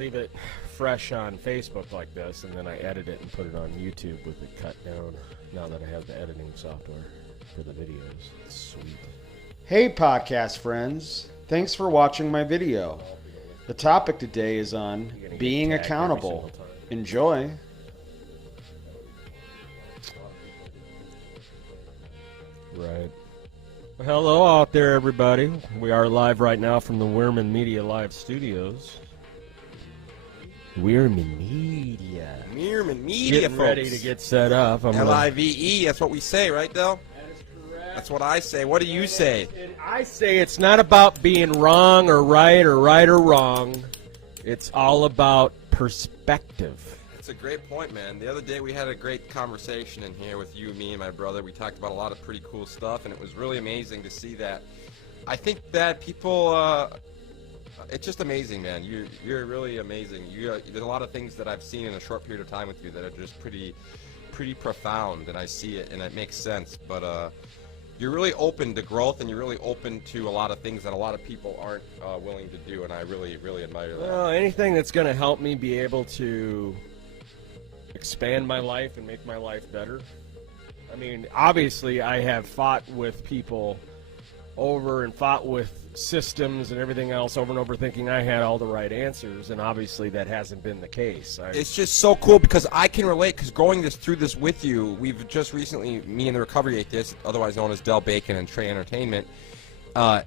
leave it fresh on Facebook like this, and then I edit it and put it on YouTube with it cut down now that I have the editing software for the videos. It's sweet. Hey podcast friends, thanks for watching my video. The topic today is on being accountable. Enjoy. Right. Well, hello out there, everybody. We are live right now from the Wierman Media Live Studios. Wierman Media. Wierman Media, Getting folks. ready to get set up. L-I-V-E, that's what we say, right, Del? That is correct. That's what I say. What do you say? I say it's not about being wrong or right or wrong. It's all about perspective. It's a great point, man. The other day we had a great conversation in here with you, me, and my brother. We talked about a lot of pretty cool stuff, and it was really amazing to see that. I think that people, it's just amazing, man. You're really amazing. There's a lot of things that I've seen in a short period of time with you that are just pretty profound, and I see it, and it makes sense. But you're really open to growth, and you're really open to a lot of things that a lot of people aren't willing to do, and I really, really admire that. Well, anything that's going to help me be able to expand my life and make my life better. I mean, obviously, I have fought with people over and fought with systems and everything else over and over thinking I had all the right answers, and obviously that hasn't been the case. It's just so cool because I can relate, because going through this with you, we've just recently, me and the Recovery Atheist, otherwise known as Del Bacon and Trey Entertainment,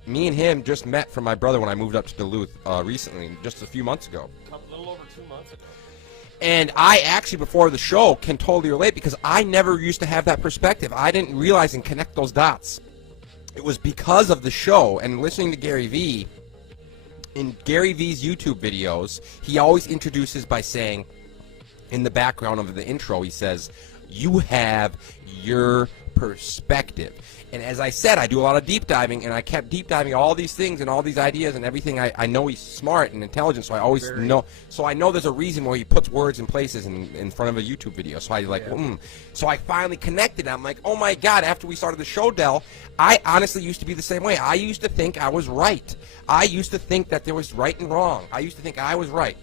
me and him just met from my brother when I moved up to Duluth recently, just a few months ago. A little over 2 months ago. And I actually, before the show, can totally relate because I never used to have that perspective. I didn't realize and connect those dots. It was because of the show and listening to Gary Vee. In Gary Vee's YouTube videos, he always introduces by saying, in the background of the intro, he says, you have your perspective. And as I said, I do a lot of deep diving, and I kept deep diving all these things and all these ideas and everything. I know he's smart and intelligent, so I always know. So I know there's a reason where he puts words in places in front of a YouTube video. So I like, So I finally connected. I'm like, oh my God! After we started the show, Del, I honestly used to be the same way. I used to think I was right. I used to think that there was right and wrong. I used to think I was right.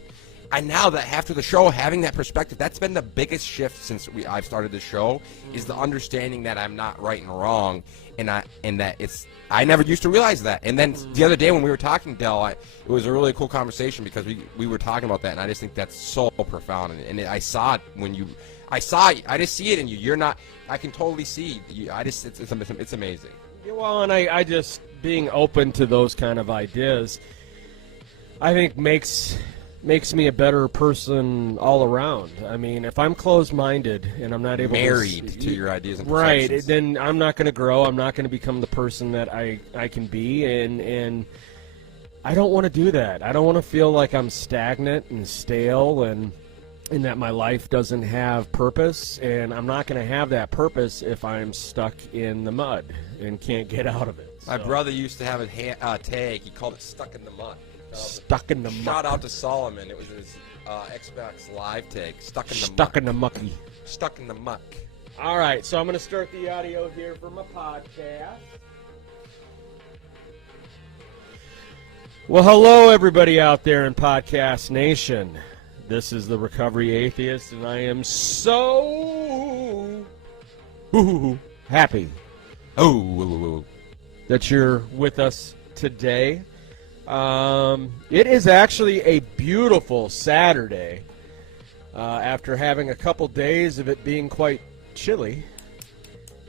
And now that after the show, having that perspective, that's been the biggest shift since I've started the show, is the understanding that I'm not right and wrong, and that it's, I never used to realize that. And then the other day when we were talking, Del, it was a really cool conversation because we were talking about that, and I just think that's so profound. And I saw it when you, I just see it in you. You're not, I can totally see you. It's amazing. Yeah, well, and I just, being open to those kind of ideas, I think makes me a better person all around. I mean, if I'm closed-minded and I'm not able to your ideas and perceptions, right, then I'm not going to grow. I'm not going to become the person that I can be, and I don't want to do that. I don't want to feel like I'm stagnant and stale and that my life doesn't have purpose, and I'm not going to have that purpose if I'm stuck in the mud and can't get out of it. My brother used to have a tag. He called it "Stuck in the Mud." Stuck in the muck. Shout out to Solomon. It was his Xbox Live tag. Stuck in the mucky. Stuck in the muck. All right, so I'm going to start the audio here for my podcast. Well, hello, everybody out there in Podcast Nation. This is the Recovery Atheist, and I am so happy that you're with us today. It is actually a beautiful Saturday. After having a couple days of it being quite chilly,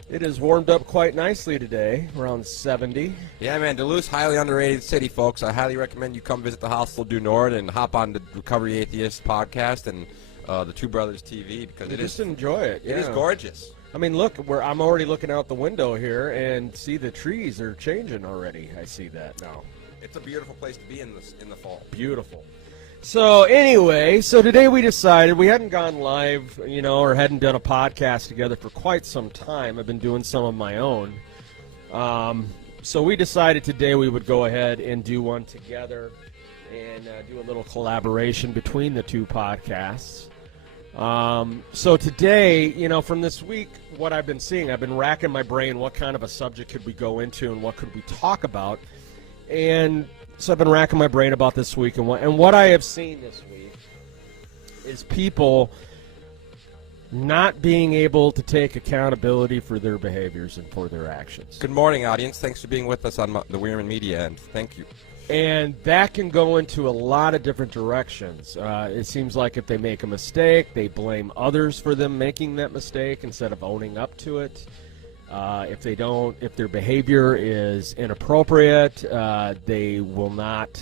it has warmed up quite nicely today, around 70. Yeah, man, Duluth's highly underrated city, folks. I highly recommend you come visit the Hostel du Nord and hop on the Recovery Atheist podcast and the Two Brothers TV because just enjoy it. It is gorgeous. I mean, look, I'm already looking out the window here and see the trees are changing already. I see that now. It's a beautiful place to be in the fall. Beautiful. So anyway, today we decided we hadn't gone live, or hadn't done a podcast together for quite some time. I've been doing some of my own. So we decided today we would go ahead and do one together and do a little collaboration between the two podcasts. So today, from this week, what I've been seeing, I've been racking my brain, what kind of a subject could we go into and what could we talk about? And so I've been racking my brain about this week, and what I have seen this week is people not being able to take accountability for their behaviors and for their actions. Good morning, audience. Thanks for being with us on the Wierman Media, and thank you. And that can go into a lot of different directions. It seems like if they make a mistake, they blame others for them making that mistake instead of owning up to it. If their behavior is inappropriate, they will not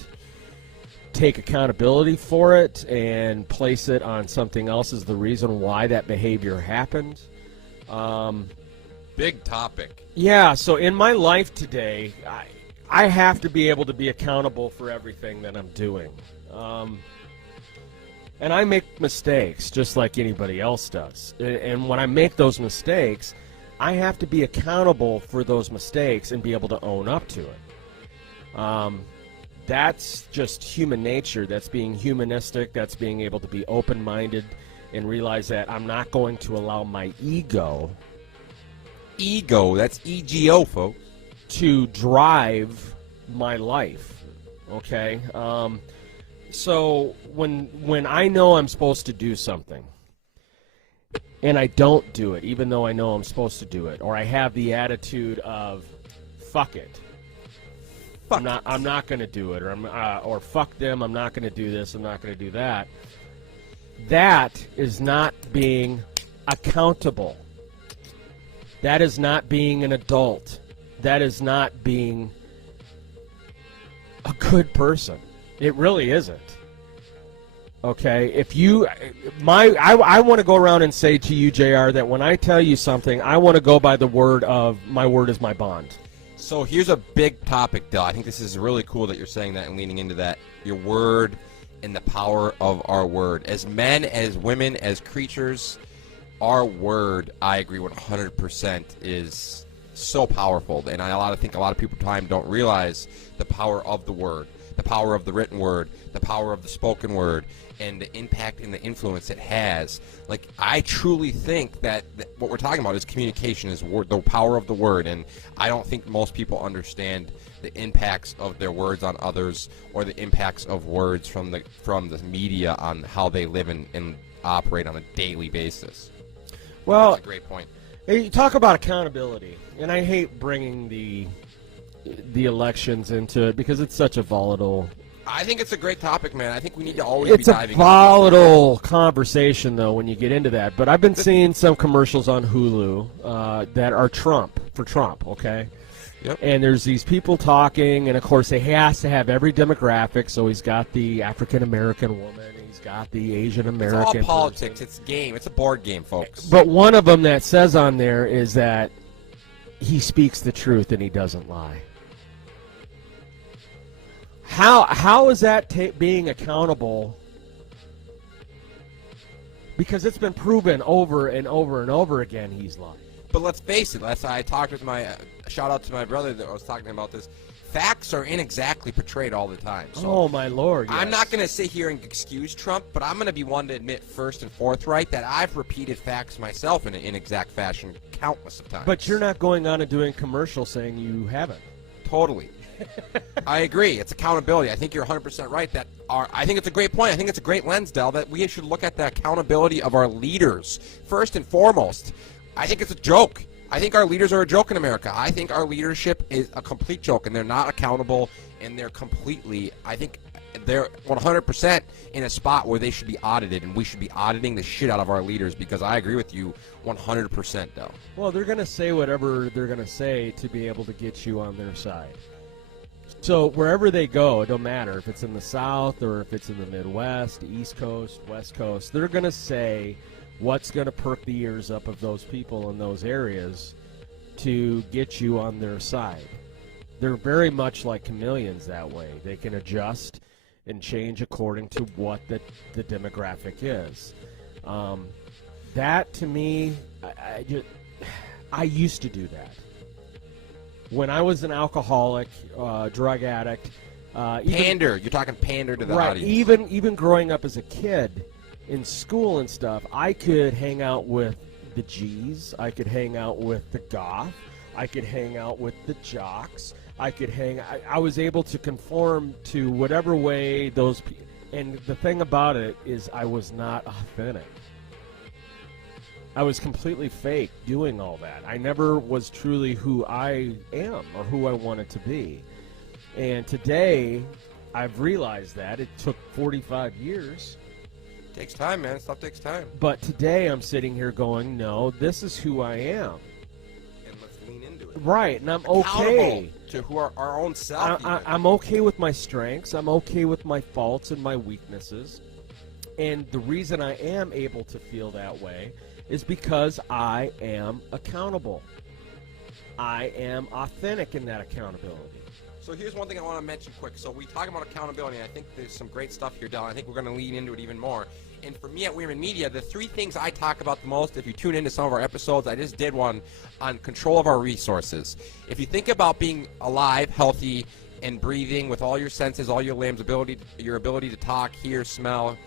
take accountability for it and place it on something else as the reason why that behavior happened. Big topic. Yeah, so in my life today, I have to be able to be accountable for everything that I'm doing. And I make mistakes just like anybody else does. And when I make those mistakes, I have to be accountable for those mistakes and be able to own up to it. That's just human nature. That's being humanistic. That's being able to be open-minded and realize that I'm not going to allow my ego. Ego, that's E-G-O, folks. To drive my life, okay? So when I know I'm supposed to do something, and I don't do it, even though I know I'm supposed to do it, or I have the attitude of, fuck it. I'm not going to do it, or fuck them. I'm not going to do this. I'm not going to do that. That is not being accountable. That is not being an adult. That is not being a good person. It really isn't. Okay, I want to go around and say to you, JR, that when I tell you something, I want to go by the word of my word is my bond. So here's a big topic, Del. I think this is really cool that you're saying that and leaning into that. Your word and the power of our word. As men, as women, as creatures, our word, I agree 100%, is so powerful. And I think a lot of people don't realize the power of the word, the power of the written word, the power of the spoken word, and the impact and the influence it has. Like, I truly think that what we're talking about is communication, is the power of the word, and I don't think most people understand the impacts of their words on others, or the impacts of words from the media on how they live and operate on a daily basis. Well, that's a great point. Hey, you talk about accountability, and I hate bringing the elections into it because it's such a volatile. I think it's a great topic, man. I think we need to always be diving into it. It's a volatile conversation, though, when you get into that. But I've been seeing some commercials on Hulu that are for Trump, okay? Yep. And there's these people talking, and, of course, he has to have every demographic. So he's got the African-American woman. He's got the Asian-American It's all politics. person. It's game. It's a board game, folks. But one of them that says on there is that he speaks the truth and he doesn't lie. How is that being accountable? Because it's been proven over and over and over again he's lying. But let's face it. I talked with shout out to my brother that I was talking about this. Facts are inexactly portrayed all the time. So oh, my Lord, yes. I'm not going to sit here and excuse Trump, but I'm going to be one to admit first and forthright that I've repeated facts myself in an inexact fashion countless of times. But you're not going on and doing commercials saying you haven't. Totally. I agree. It's accountability. I think you're 100% right. I think it's a great point. I think it's a great lens, Del, that we should look at the accountability of our leaders first and foremost. I think it's a joke. I think our leaders are a joke in America. I think our leadership is a complete joke, and they're not accountable, and they're completely, I think they're 100% in a spot where they should be audited, and we should be auditing the shit out of our leaders, because I agree with you 100%, Del. Well, they're going to say whatever they're going to say to be able to get you on their side. So wherever they go, it don't matter if it's in the South or if it's in the Midwest, East Coast, West Coast, they're going to say what's going to perk the ears up of those people in those areas to get you on their side. They're very much like chameleons that way. They can adjust and change according to what the demographic is. That, to me, I used to do that. When I was an alcoholic, drug addict. Pander. You're talking pander to the right, audience. Even growing up as a kid in school and stuff, I could hang out with the G's. I could hang out with the goth. I could hang out with the jocks. I was able to conform to whatever way those And the thing about it is I was not authentic. I was completely fake doing all that. I never was truly who I am or who I wanted to be. And today, I've realized that. It took 45 years. Takes time, man. Stuff takes time. But today, I'm sitting here going, no, this is who I am. And let's lean into it. Right, and I'm Accountable okay. to who our own self. I'm okay with my strengths. I'm okay with my faults and my weaknesses. And the reason I am able to feel that way is because I am accountable. I am authentic in that accountability. So here's one thing I want to mention quick. So we talk about accountability, and I think there's some great stuff here, Del. I think we're going to lean into it even more. And for me at Wierman Media, the three things I talk about the most, if you tune into some of our episodes, I just did one on control of our resources. If you think about being alive, healthy, and breathing with all your senses, all your limbs, your ability to talk, hear, smell,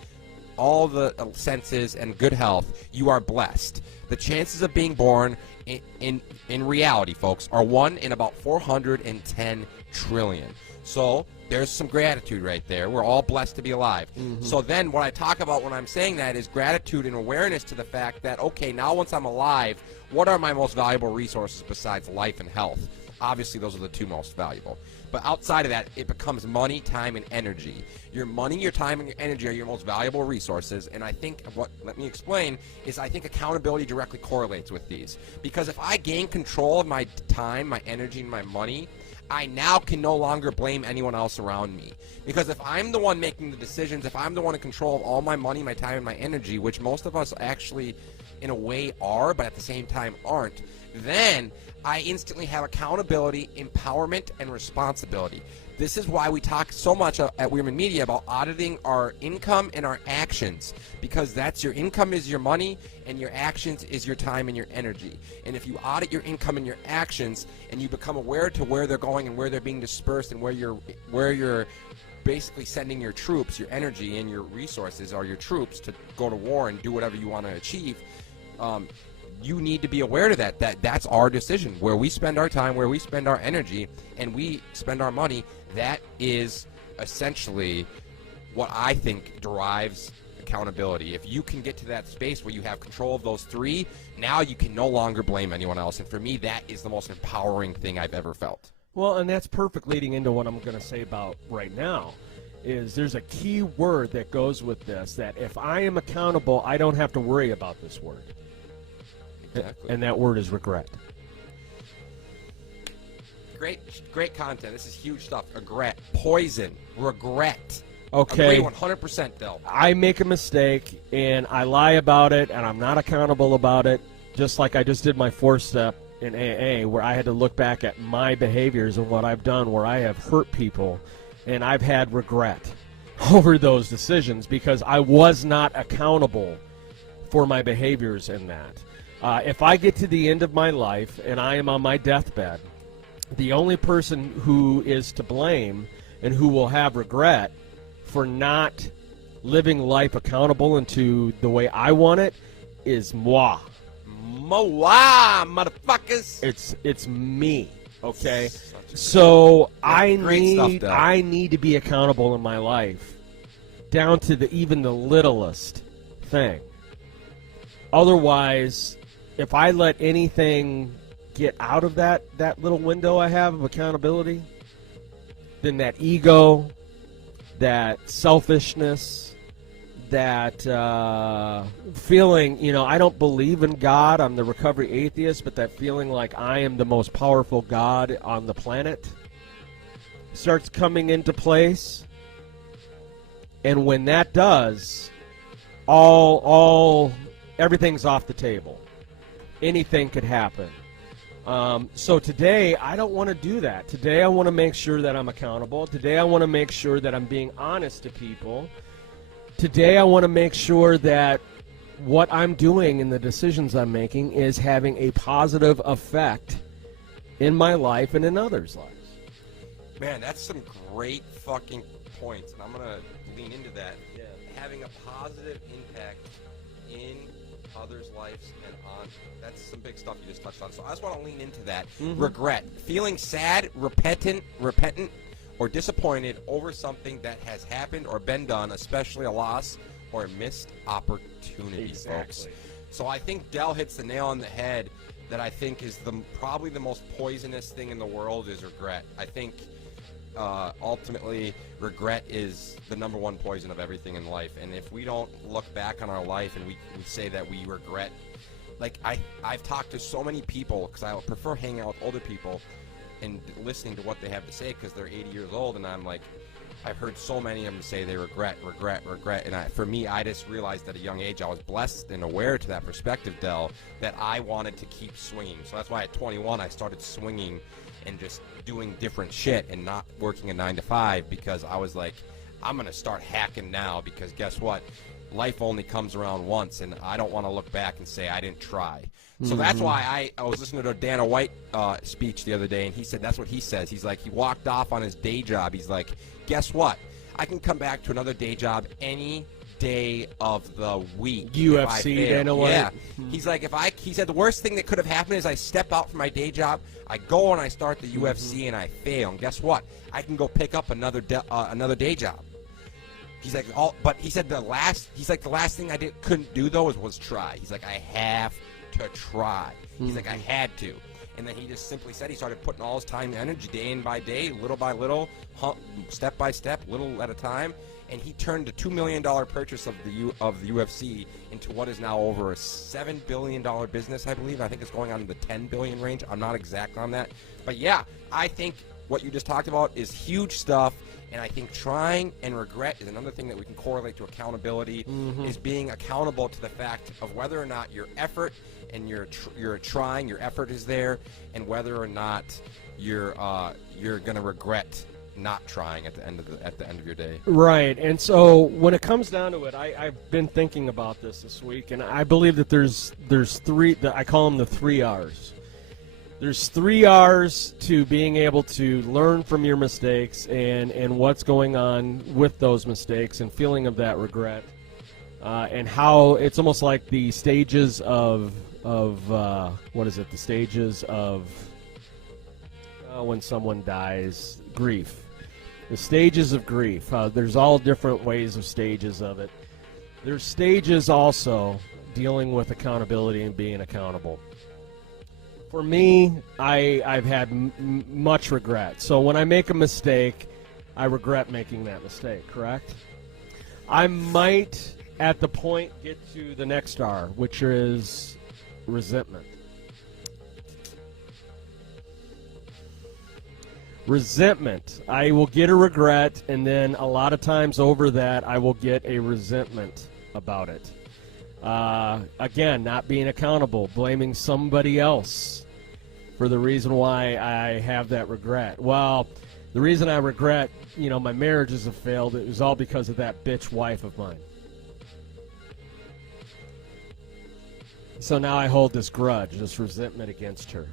all the senses and good health, you are blessed. The chances of being born in reality, folks, are 1 in about 410 trillion. So there's some gratitude right there. We're all blessed to be alive. Mm-hmm. So then what I talk about when I'm saying that is gratitude and awareness to the fact that, okay, now once I'm alive, what are my most valuable resources besides life and health? Obviously, those are the two most valuable. But outside of that, it becomes money, time, and energy. Your money, your time, and your energy are your most valuable resources. And I think let me explain, is I think accountability directly correlates with these. Because if I gain control of my time, my energy, and my money, I now can no longer blame anyone else around me. Because if I'm the one making the decisions, if I'm the one in control of all my money, my time, and my energy, which most of us actually in a way are, but at the same time aren't, then I instantly have accountability, empowerment, and responsibility. This is why we talk so much at Wierman Media about auditing our income and our actions, because that's your income is your money and your actions is your time and your energy. And if you audit your income and your actions and you become aware to where they're going and where they're being dispersed and where you're basically sending your troops, your energy and your resources are your troops to go to war and do whatever you want to achieve, you need to be aware of that's our decision. Where we spend our time, where we spend our energy, and we spend our money, that is essentially what I think derives accountability. If you can get to that space where you have control of those three, now you can no longer blame anyone else. And for me, that is the most empowering thing I've ever felt. Well, and that's perfect leading into what I'm going to say about right now. Is there's a key word that goes with this, that if I am accountable, I don't have to worry about this word. Exactly. And that word is regret. Great content. This is huge stuff. Regret. Poison. Regret. Okay. Agree 100%, Del. I make a mistake, and I lie about it, and I'm not accountable about it, just like I just did my 4-step in AA, where I had to look back at my behaviors and what I've done, where I have hurt people, and I've had regret over those decisions because I was not accountable for my behaviors in that. If I get to the end of my life and I am on my deathbed, the only person who is to blame and who will have regret for not living life accountable into the way I want it is moi. Moi, motherfuckers. It's me, okay? So I stuff, need to be accountable in my life, down to even the littlest thing. Otherwise, if I let anything get out of that little window I have of accountability, then that ego, that selfishness, that feeling, I don't believe in God, I'm the recovery atheist, but that feeling like I am the most powerful God on the planet starts coming into place. And when that does, everything's off the table. Anything could happen. So today, I don't want to do that. Today, I want to make sure that I'm accountable. Today, I want to make sure that I'm being honest to people. Today, I want to make sure that what I'm doing and the decisions I'm making is having a positive effect in my life and in others' lives. Man, that's some great fucking points, and I'm going to lean into that. Yeah. Having a positive impact in others' lives and on. That's some big stuff you just touched on. So I just want to lean into that. Mm-hmm. Regret. Feeling sad, repentant, or disappointed over something that has happened or been done, especially a loss or a missed opportunity, folks. So I think Dell hits the nail on the head that I think is probably the most poisonous thing in the world is regret. I think ultimately regret is the number one poison of everything in life. And if we don't look back on our life and we say that we regret, like I've talked to so many people, because I prefer hanging out with older people and listening to what they have to say because they're 80 years old, and I'm like, I've heard so many of them say they regret. And for me, I just realized at a young age, I was blessed and aware to that perspective, Dell, that I wanted to keep swinging. So that's why at 21, I started swinging and just doing different shit and not working a 9 to 5, because I was like, I'm going to start hacking now, because guess what? Life only comes around once, and I don't want to look back and say I didn't try. So that's why I was listening to a Dana White speech the other day, and he said that's what he says. He's like, he walked off on his day job. He's like, guess what? I can come back to another day job any day of the week. UFC, Dana White. Yeah. He's like, he said the worst thing that could have happened is I step out from my day job, I go and I start the UFC, and I fail. And guess what? I can go pick up another day job. He's like, but he said the last thing I couldn't do though was try. He's like, I have to try. He's like, I had to. And then he just simply said he started putting all his time and energy day in by day, little by little, step by step, little at a time, and he turned the $2 million purchase of the UFC into what is now over a $7 billion business, I believe. I think it's going on in the $10 billion range. I'm not exact on that. But yeah, I think what you just talked about is huge stuff. And I think trying and regret is another thing that we can correlate to accountability, is being accountable to the fact of whether or not your effort and your trying, your effort is there, and whether or not you're going to regret not trying at the end of your day. Right. And so when it comes down to it, I've been thinking about this week, and I believe that there's three, I call them the 3 R's. There's 3 R's to being able to learn from your mistakes and what's going on with those mistakes and feeling of that regret, and how it's almost like the stages of what is it? The stages of when someone dies, grief. The stages of grief. There's all different ways of stages of it. There's stages also dealing with accountability and being accountable. For me, I've had much regret. So when I make a mistake, I regret making that mistake, correct? I might, at the point, get to the next R, which is resentment. Resentment. I will get a regret, and then a lot of times over that, I will get a resentment about it. Again, not being accountable, blaming somebody else for the reason why I have that regret. Well, the reason I regret, my marriages have failed, it was all because of that bitch wife of mine. So now I hold this grudge, this resentment against her.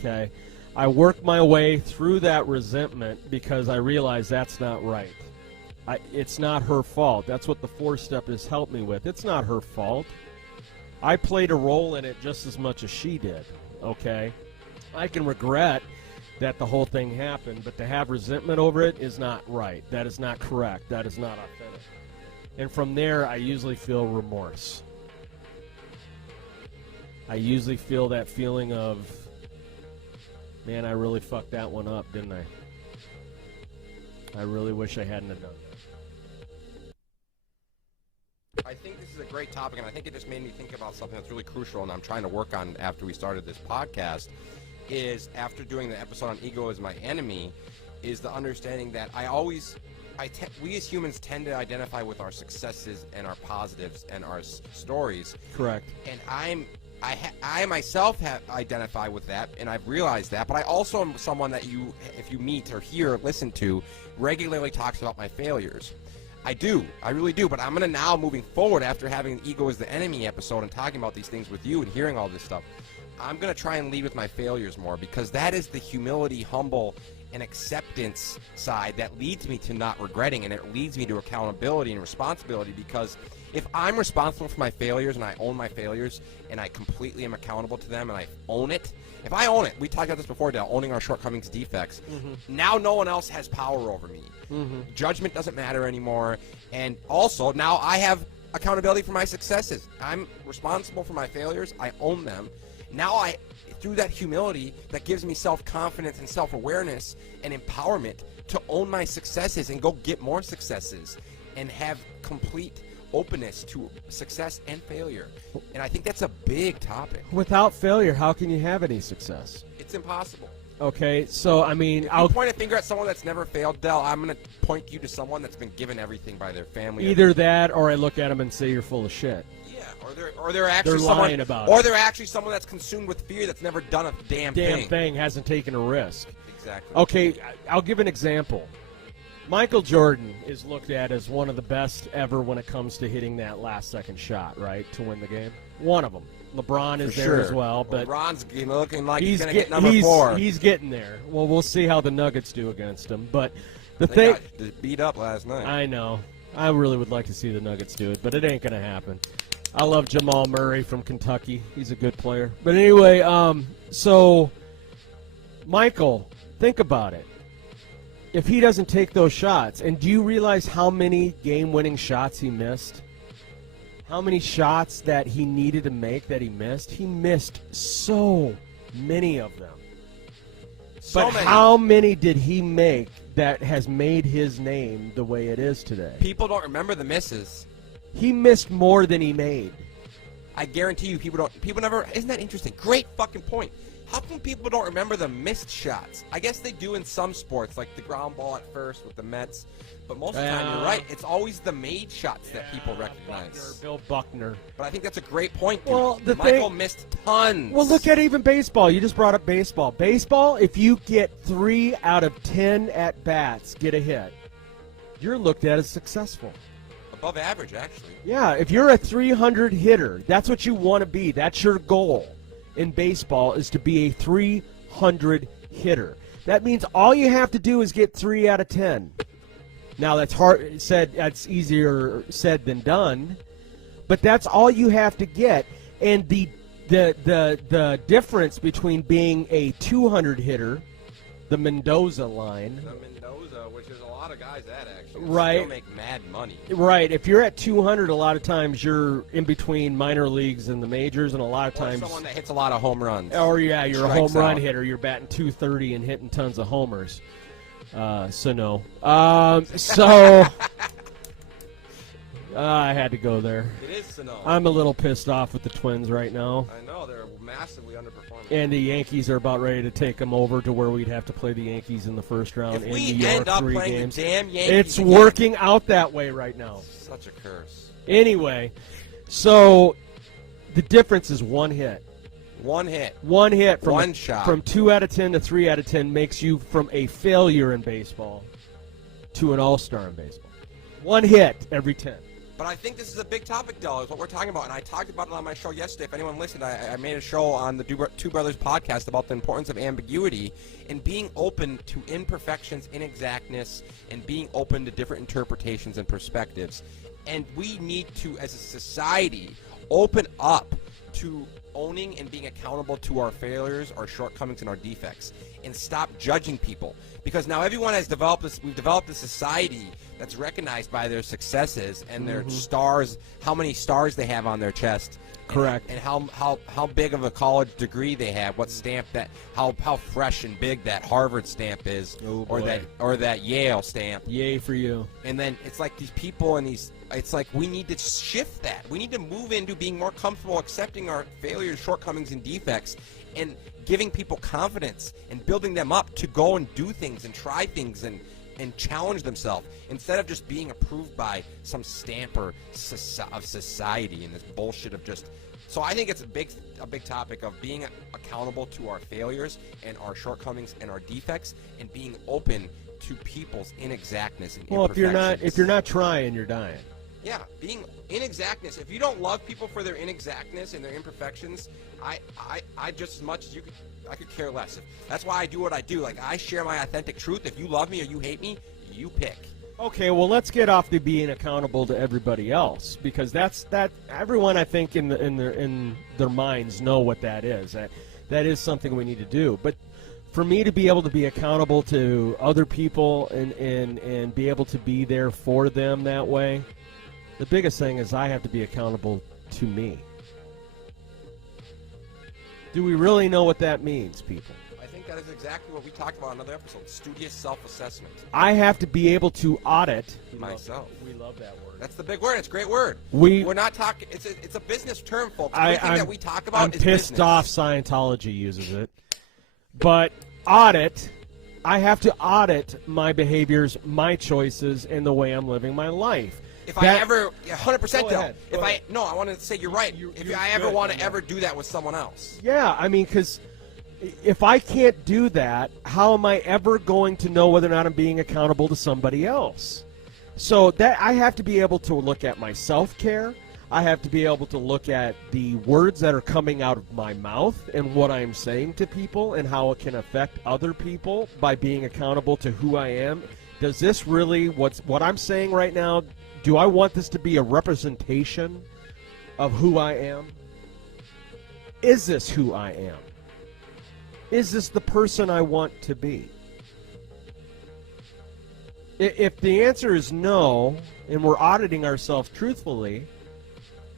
Okay? I work my way through that resentment because I realize that's not right. It's not her fault. That's what the 4-step has helped me with. It's not her fault. I played a role in it just as much as she did. Okay? I can regret that the whole thing happened, but to have resentment over it is not right. That is not correct. That is not authentic. And from there, I usually feel remorse. I usually feel that feeling of, man, I really fucked that one up, didn't I? I really wish I hadn't have done that. I think this is a great topic, and I think it just made me think about something that's really crucial, and I'm trying to work on after we started this podcast, is after doing the episode on Ego is My Enemy, is the understanding that we as humans tend to identify with our successes and our positives and our stories. Correct. And I myself have identified with that, and I've realized that, but I also am someone that if you meet or hear or listen to, regularly talks about my failures. I really do, but I'm going to now, moving forward, after having Ego is the Enemy episode and talking about these things with you and hearing all this stuff, I'm going to try and lead with my failures more, because that is the humility, humble, an acceptance side that leads me to not regretting, and it leads me to accountability and responsibility, because if I'm responsible for my failures and I own my failures and I completely am accountable to them and I own it, if I own it, we talked about this before, Dale, owning our shortcomings, defects, now no one else has power over me. Judgment doesn't matter anymore, and also now I have accountability for my successes. I'm responsible for my failures. I own them. Now through that humility, that gives me self-confidence and self-awareness and empowerment to own my successes and go get more successes and have complete openness to success and failure. And I think that's a big topic. Without failure, how can you have any success? It's impossible. Okay, so I mean, If you point a finger at someone that's never failed, Del, I'm going to point you to someone that's been given everything by their family. Either that, or I look at them and say you're full of shit. Yeah, or they're actually lying about or it. they're actually someone that's consumed with fear that's never done a damn thing. Hasn't taken a risk. Exactly. Okay, I'll give an example. Michael Jordan is looked at as one of the best ever when it comes to hitting that last-second shot, right, to win the game. One of them. LeBron is there as well, but LeBron's looking like he's going to get number 4. He's getting there. Well, we'll see how the Nuggets do against him. But the They thing, got beat up last night. I know. I really would like to see the Nuggets do it, but it ain't going to happen. I love Jamal Murray from Kentucky. He's a good player. But anyway, so Michael, think about it. If he doesn't take those shots, and do you realize how many game-winning shots he missed? How many shots that he needed to make that he missed? He missed so many of them. But how many did he make that has made his name the way it is today? People don't remember the misses. He missed more than he made. I guarantee you, people never. Isn't that interesting? Great fucking point. How come people don't remember the missed shots? I guess they do in some sports, like the ground ball at first with the Mets. But most of the time, you're right. It's always the made shots that people recognize. Bill Buckner. But I think that's a great point, dude. Well, Michael missed tons. Well, look at even baseball. You just brought up baseball. Baseball, if you get 3 out of 10 at-bats, get a hit, you're looked at as successful. Above average, actually. Yeah, if you're a 300 hitter, that's what you want to be. That's your goal in baseball, is to be a 300 hitter. That means all you have to do is get 3 out of 10. Now, that's hard said. That's easier said than done, but that's all you have to get. And the difference between being a 200 hitter, the Mendoza line, which is a lot of guys that actually right, still make mad money. Right. If you're at 200, a lot of times you're in between minor leagues and the majors, and a lot of times someone that hits a lot of home runs. Or you're a home run out. hitter. You're batting 230 and hitting tons of homers. So no. I had to go there. It is Sano. I'm a little pissed off with the Twins right now. I know, they're massively underperforming. And the Yankees are about ready to take them over to where we'd have to play the Yankees in the first round in New York. End up 3 playing games. the damn Yankees It's again. working out that way right now. Such a curse. Anyway, so the difference is one hit. One hit. One hit from one shot. From 2 out of 10 to 3 out of 10 makes you from a failure in baseball to an all-star in baseball. One hit every 10. But I think this is a big topic, Del, is what we're talking about. And I talked about it on my show yesterday. If anyone listened, I made a show on the Two Brothers podcast about the importance of ambiguity and being open to imperfections, inexactness, and being open to different interpretations and perspectives. And we need to, as a society, open up to owning and being accountable to our failures, our shortcomings, and our defects, and stop judging people. Because now everyone has developed this. We've developed a society that's recognized by their successes and their stars, how many stars they have on their chest. Correct. And how big of a college degree they have, what stamp that, how fresh and big that Harvard stamp is, or that Yale stamp. Yay for you. And then it's like these people and these. It's like we need to shift that. We need to move into being more comfortable accepting our failures, shortcomings, and defects, and giving people confidence and building them up to go and do things and try things and challenge themselves instead of just being approved by some stamper of society and this bullshit of just. So I think it's a big topic of being accountable to our failures and our shortcomings and our defects, and being open to people's inexactness and Well, imperfections. if you're not trying, you're dying. Yeah, being inexactness. If you don't love people for their inexactness and their imperfections, I just as much as you could, I could care less. That's why I do what I do. Like, I share my authentic truth. If you love me or you hate me, you pick. Okay, well, let's get off the being accountable to everybody else, because that everyone, I think, in their minds know what that is. That is something we need to do. But for me to be able to be accountable to other people and be able to be there for them that way, the biggest thing is I have to be accountable to me. Do we really know what that means, people? I think that is exactly what we talked about in another episode, studious self-assessment. I have to be able to audit myself. We love that word. That's the big word. It's a great word. We're not talking. It's a business term, folks. Everything that we talk about is pissed business. off Scientology uses it. But audit, I have to audit my behaviors, my choices, and the way I'm living my life. If I ever, 100% Go ahead. I wanted to say you're right. If I ever want to ever do that with someone else. Yeah, I mean, because if I can't do that, how am I ever going to know whether or not I'm being accountable to somebody else? So that I have to be able to look at my self-care. I have to be able to look at the words that are coming out of my mouth and what I'm saying to people and how it can affect other people by being accountable to who I am. Does this really, what I'm saying right now, do I want this to be a representation of who I am? Is this who I am? Is this the person I want to be? If the answer is no, and we're auditing ourselves truthfully,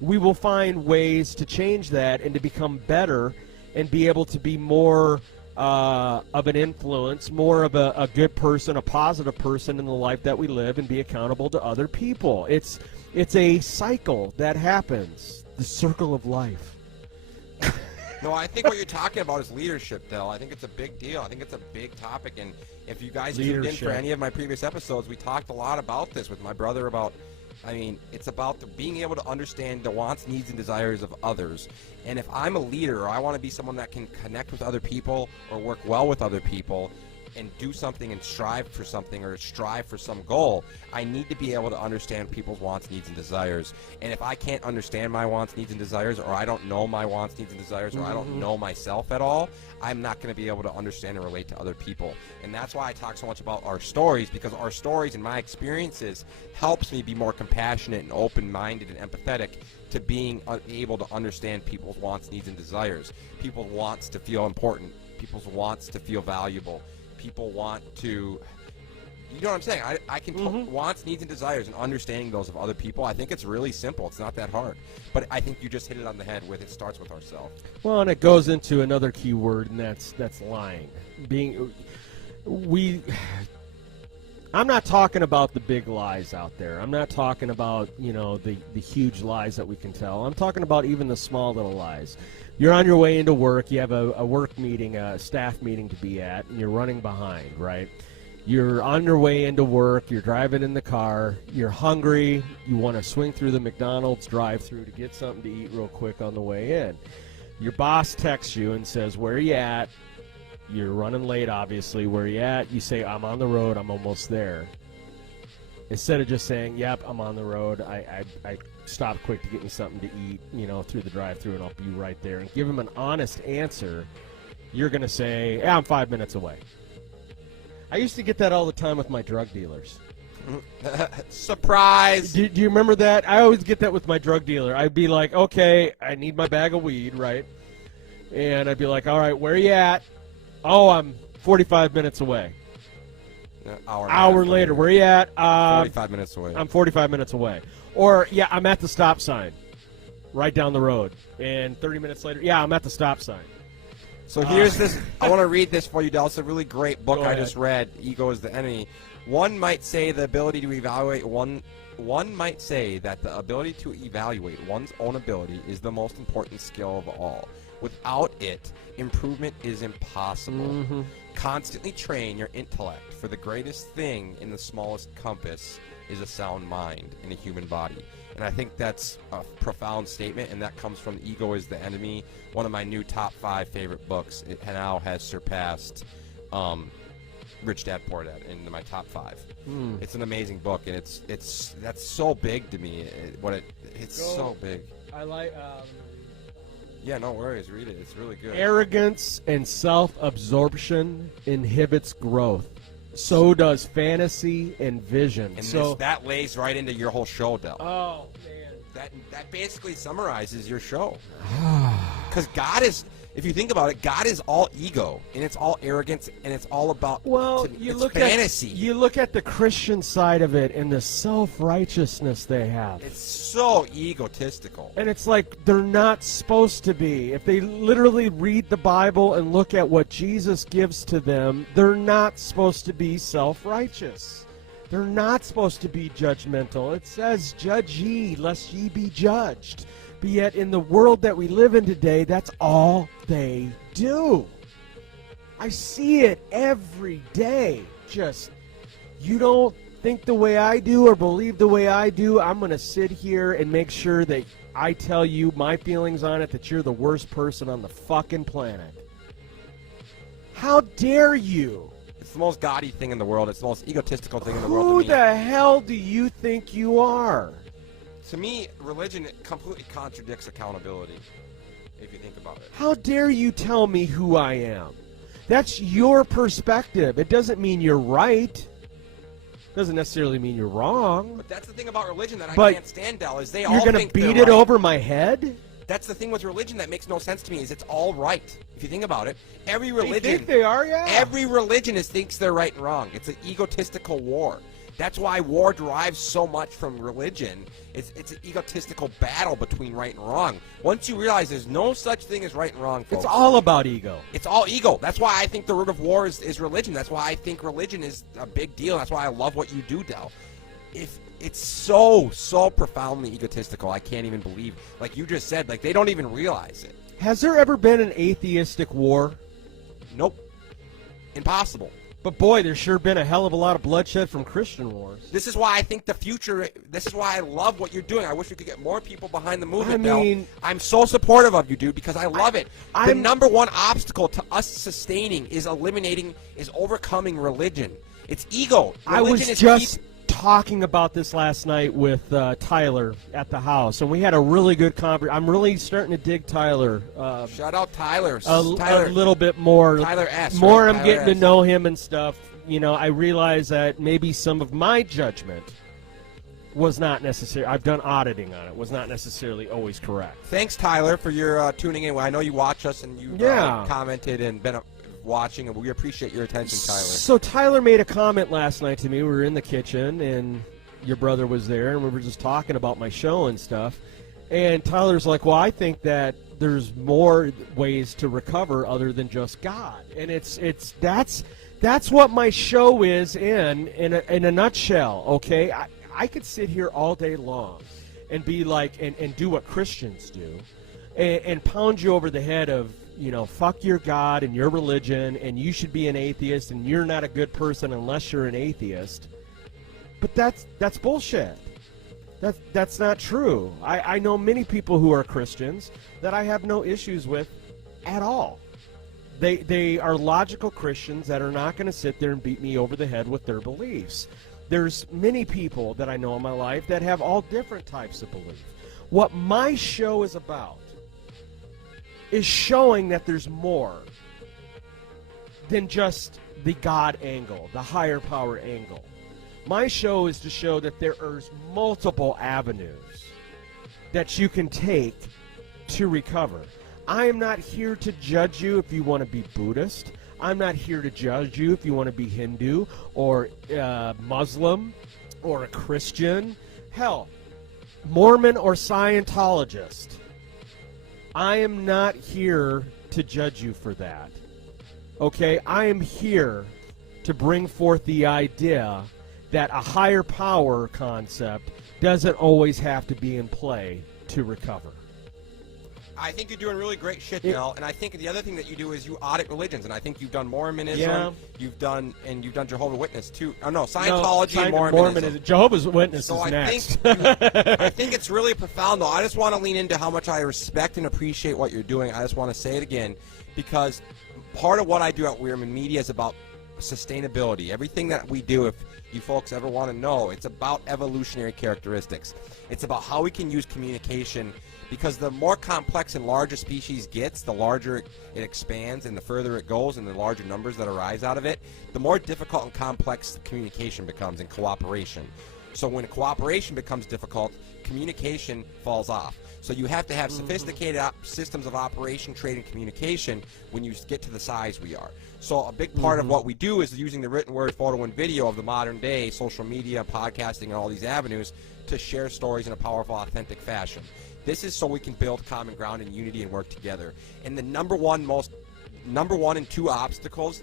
we will find ways to change that and to become better and be able to be more of an influence, more of a good person, a positive person in the life that we live, and be accountable to other people. It's a cycle that happens, the circle of life. No, I think what you're talking about is leadership, Del. I think it's a big deal. I think it's a big topic, and if you guys tuned in for any of my previous episodes, we talked a lot about this with my brother about, I mean, it's about being able to understand the wants, needs, and desires of others. And if I'm a leader, or I want to be someone that can connect with other people or work well with other people and do something and strive for something or strive for some goal, I need to be able to understand people's wants, needs, and desires. And if I can't understand my wants, needs, and desires, or I don't know my wants, needs, and desires, or I don't know myself at all, I'm not going to be able to understand and relate to other people. And that's why I talk so much about our stories, because our stories and my experiences helps me be more compassionate and open-minded and empathetic to being able to understand people's wants, needs, and desires. People wants to feel important. People's wants to feel valuable. People want to, you know what I'm saying? I can wants, needs, and desires, and understanding those of other people. I think it's really simple. It's not that hard. But I think you just hit it on the head with it starts with ourselves. Well, and it goes into another key word, and that's lying. I'm not talking about the big lies out there. I'm not talking about, the huge lies that we can tell. I'm talking about even the small little lies. You're on your way into work. You have a work meeting, a staff meeting to be at, and you're running behind, right? You're on your way into work. You're driving in the car. You're hungry. You want to swing through the McDonald's drive-thru to get something to eat real quick on the way in. Your boss texts you and says, "Where are you at?" You're running late, obviously. Where are you at? You say, "I'm on the road. I'm almost there." Instead of just saying, "Yep, I'm on the road. I stopped quick to get me something to eat, through the drive-thru, and I'll be right there," and give them an honest answer, you're going to say, "Yeah, I'm 5 minutes away." I used to get that all the time with my drug dealers. Surprise! Do you remember that? I always get that with my drug dealer. I'd be like, "Okay, I need my bag of weed," right? And I'd be like, "All right, where are you at?" "Oh, I'm 45 minutes away." Hour later, where are you at? 45 minutes away. I'm 45 minutes away. Or, "Yeah, I'm at the stop sign right down the road." And 30 minutes later, "Yeah, I'm at the stop sign." So here's this. I want to read this for you, Del. It's a really great book I just read, Ego is the Enemy. One might say the ability to evaluate one might say that the ability to evaluate one's own ability is the most important skill of all. Without it, improvement is impossible. Constantly train your intellect, for the greatest thing in the smallest compass is a sound mind in a human body. And I think that's a profound statement, and that comes from Ego is the Enemy, one of my new top 5 favorite books. It now has surpassed Rich Dad Poor Dad into my top 5. It's an amazing book, and that's so big to me. It's so big. I like. Yeah, no worries. Read it. It's really good. Arrogance and self-absorption inhibits growth. So does fantasy and vision. And so that lays right into your whole show, Del. Oh man. That basically summarizes your show. Because God is, if you think about it, God is all ego, and it's all arrogance, and it's all about fantasy. You look at the Christian side of it and the self-righteousness they have. It's so egotistical. And it's like they're not supposed to be. If they literally read the Bible and look at what Jesus gives to them, they're not supposed to be self-righteous. They're not supposed to be judgmental. It says, judge ye, lest ye be judged. But yet in the world that we live in today, that's all they do. I see it every day. Just, you don't think the way I do or believe the way I do, I'm going to sit here and make sure that I tell you my feelings on it, that you're the worst person on the fucking planet. How dare you? It's the most gaudy thing in the world. It's the most egotistical thing in the world to Who me. the hell do you think you are? To me, religion completely contradicts accountability, if you think about it. How dare you tell me who I am? That's your perspective. It doesn't mean you're right. Doesn't necessarily mean you're wrong. But that's the thing about religion that I But can't stand, Del, is they You're all going think to beat they're it right. over my head? That's the thing with religion that makes no sense to me, is it's all right. If you think about it, every You religion... think they are, yeah? Every religion thinks they're right and wrong. It's an egotistical war. That's why war derives so much from religion. It's an egotistical battle between right and wrong. Once you realize there's no such thing as right and wrong, folks. It's all about ego. It's all ego. That's why I think the root of war is religion. That's why I think religion is a big deal. That's why I love what you do, Del. If it's so profoundly egotistical, I can't even believe. Like you just said, like they don't even realize it. Has there ever been an atheistic war? Nope. Impossible. But boy, there's sure been a hell of a lot of bloodshed from Christian wars. This is why I think the future, this is why I love what you're doing. I wish we could get more people behind the movement, I mean, Del. I'm so supportive of you, dude, because I love it. The I'm- number one obstacle to us sustaining is overcoming religion. It's ego. I Religion was is just talking about this last night with Tyler at the house, and we had a really good conversation. I'm really starting to dig Tyler. Shout out Tyler. A little bit more. Tyler S. More right? I'm Tyler getting to S. know him and stuff. You know, I realize that maybe some of my judgment was not necessary. I've done auditing on it. Was not necessarily always correct. Thanks, Tyler, for your tuning in. I know you watch us and you commented and been watching, and we appreciate your attention, Tyler. So Tyler made a comment last night to me. We were in the kitchen, and your brother was there, and we were just talking about my show and stuff. And Tyler's like, well, I think that there's more ways to recover other than just God. And that's what my show is in a nutshell, okay? I could sit here all day long and be like, and do what Christians do, and pound you over the head of, you know, fuck your God and your religion, and you should be an atheist, and you're not a good person unless you're an atheist. But that's bullshit. That's not true. I know many people who are Christians that I have no issues with at all. They are logical Christians that are not going to sit there and beat me over the head with their beliefs. There's many people that I know in my life that have all different types of belief. What my show is about is showing that there's more than just the God angle, the higher power angle. My show is to show that there are multiple avenues that you can take to recover. I am not here to judge you if you want to be Buddhist. I'm not here to judge you if you want to be Hindu or Muslim or a Christian. Hell, Mormon or Scientologist. I am not here to judge you for that. Okay? I am here to bring forth the idea that a higher power concept doesn't always have to be in play to recover. I think you're doing really great shit, Del, and I think the other thing that you do is you audit religions, and I think you've done Mormonism, you've done Jehovah's Witness too. Oh no, Scientology and Mormonism. Jehovah's Witness so is next. I think it's really profound, though. I just want to lean into how much I respect and appreciate what you're doing. I just want to say it again, because part of what I do at Wierman Media is about sustainability. Everything that we do, if you folks ever want to know, it's about evolutionary characteristics. It's about how we can use communication, because the more complex and larger species gets, the larger it expands and the further it goes and the larger numbers that arise out of it, the more difficult and complex communication becomes and cooperation. So when cooperation becomes difficult, communication falls off. So you have to have sophisticated systems of operation, trade, and communication when you get to the size we are. So a big part of what we do is using the written word, photo, and video of the modern day, social media, podcasting, and all these avenues to share stories in a powerful, authentic fashion. This is so we can build common ground and unity and work together. And the number one and two obstacles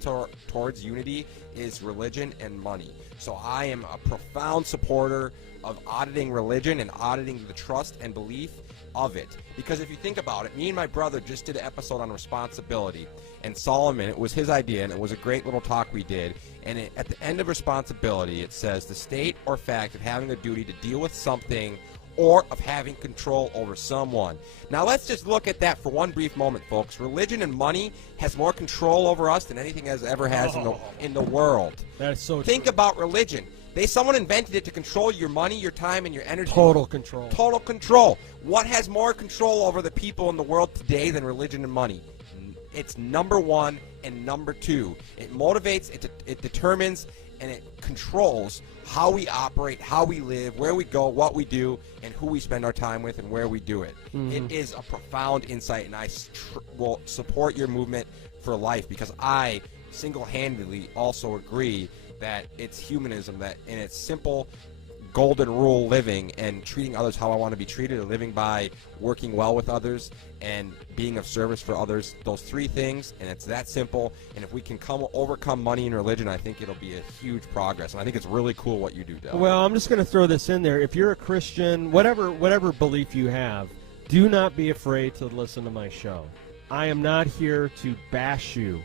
towards unity is religion and money. So I am a profound supporter of auditing religion and auditing the trust and belief of it. Because if you think about it, me and my brother just did an episode on responsibility, and Solomon, it was his idea, and it was a great little talk we did. And at the end of responsibility, it says the state or fact of having a duty to deal with something or of having control over someone. Now let's just look at that for one brief moment, folks. Religion and money has more control over us than anything has ever has in the world. That is so Think true. about religion. Someone invented it to control your money, your time, and your energy. Total control. Total control. What has more control over the people in the world today than religion and money? It's number one and number two. It motivates, it determines, and it controls how we operate, how we live, where we go, what we do, and who we spend our time with and where we do it. It is a profound insight, and I will support your movement for life, because I single-handedly also agree that it's humanism, that in its simple golden rule living and treating others how I want to be treated, and living by working well with others and being of service for others, those three things, and it's that simple. And if we can overcome money and religion, I think it'll be a huge progress. And I think it's really cool what you do, Del. Well, I'm just going to throw this in there. If you're a Christian, whatever belief you have, do not be afraid to listen to my show. I am not here to bash you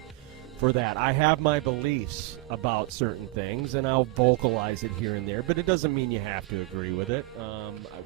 for that. I have my beliefs about certain things, and I'll vocalize it here and there, but it doesn't mean you have to agree with it.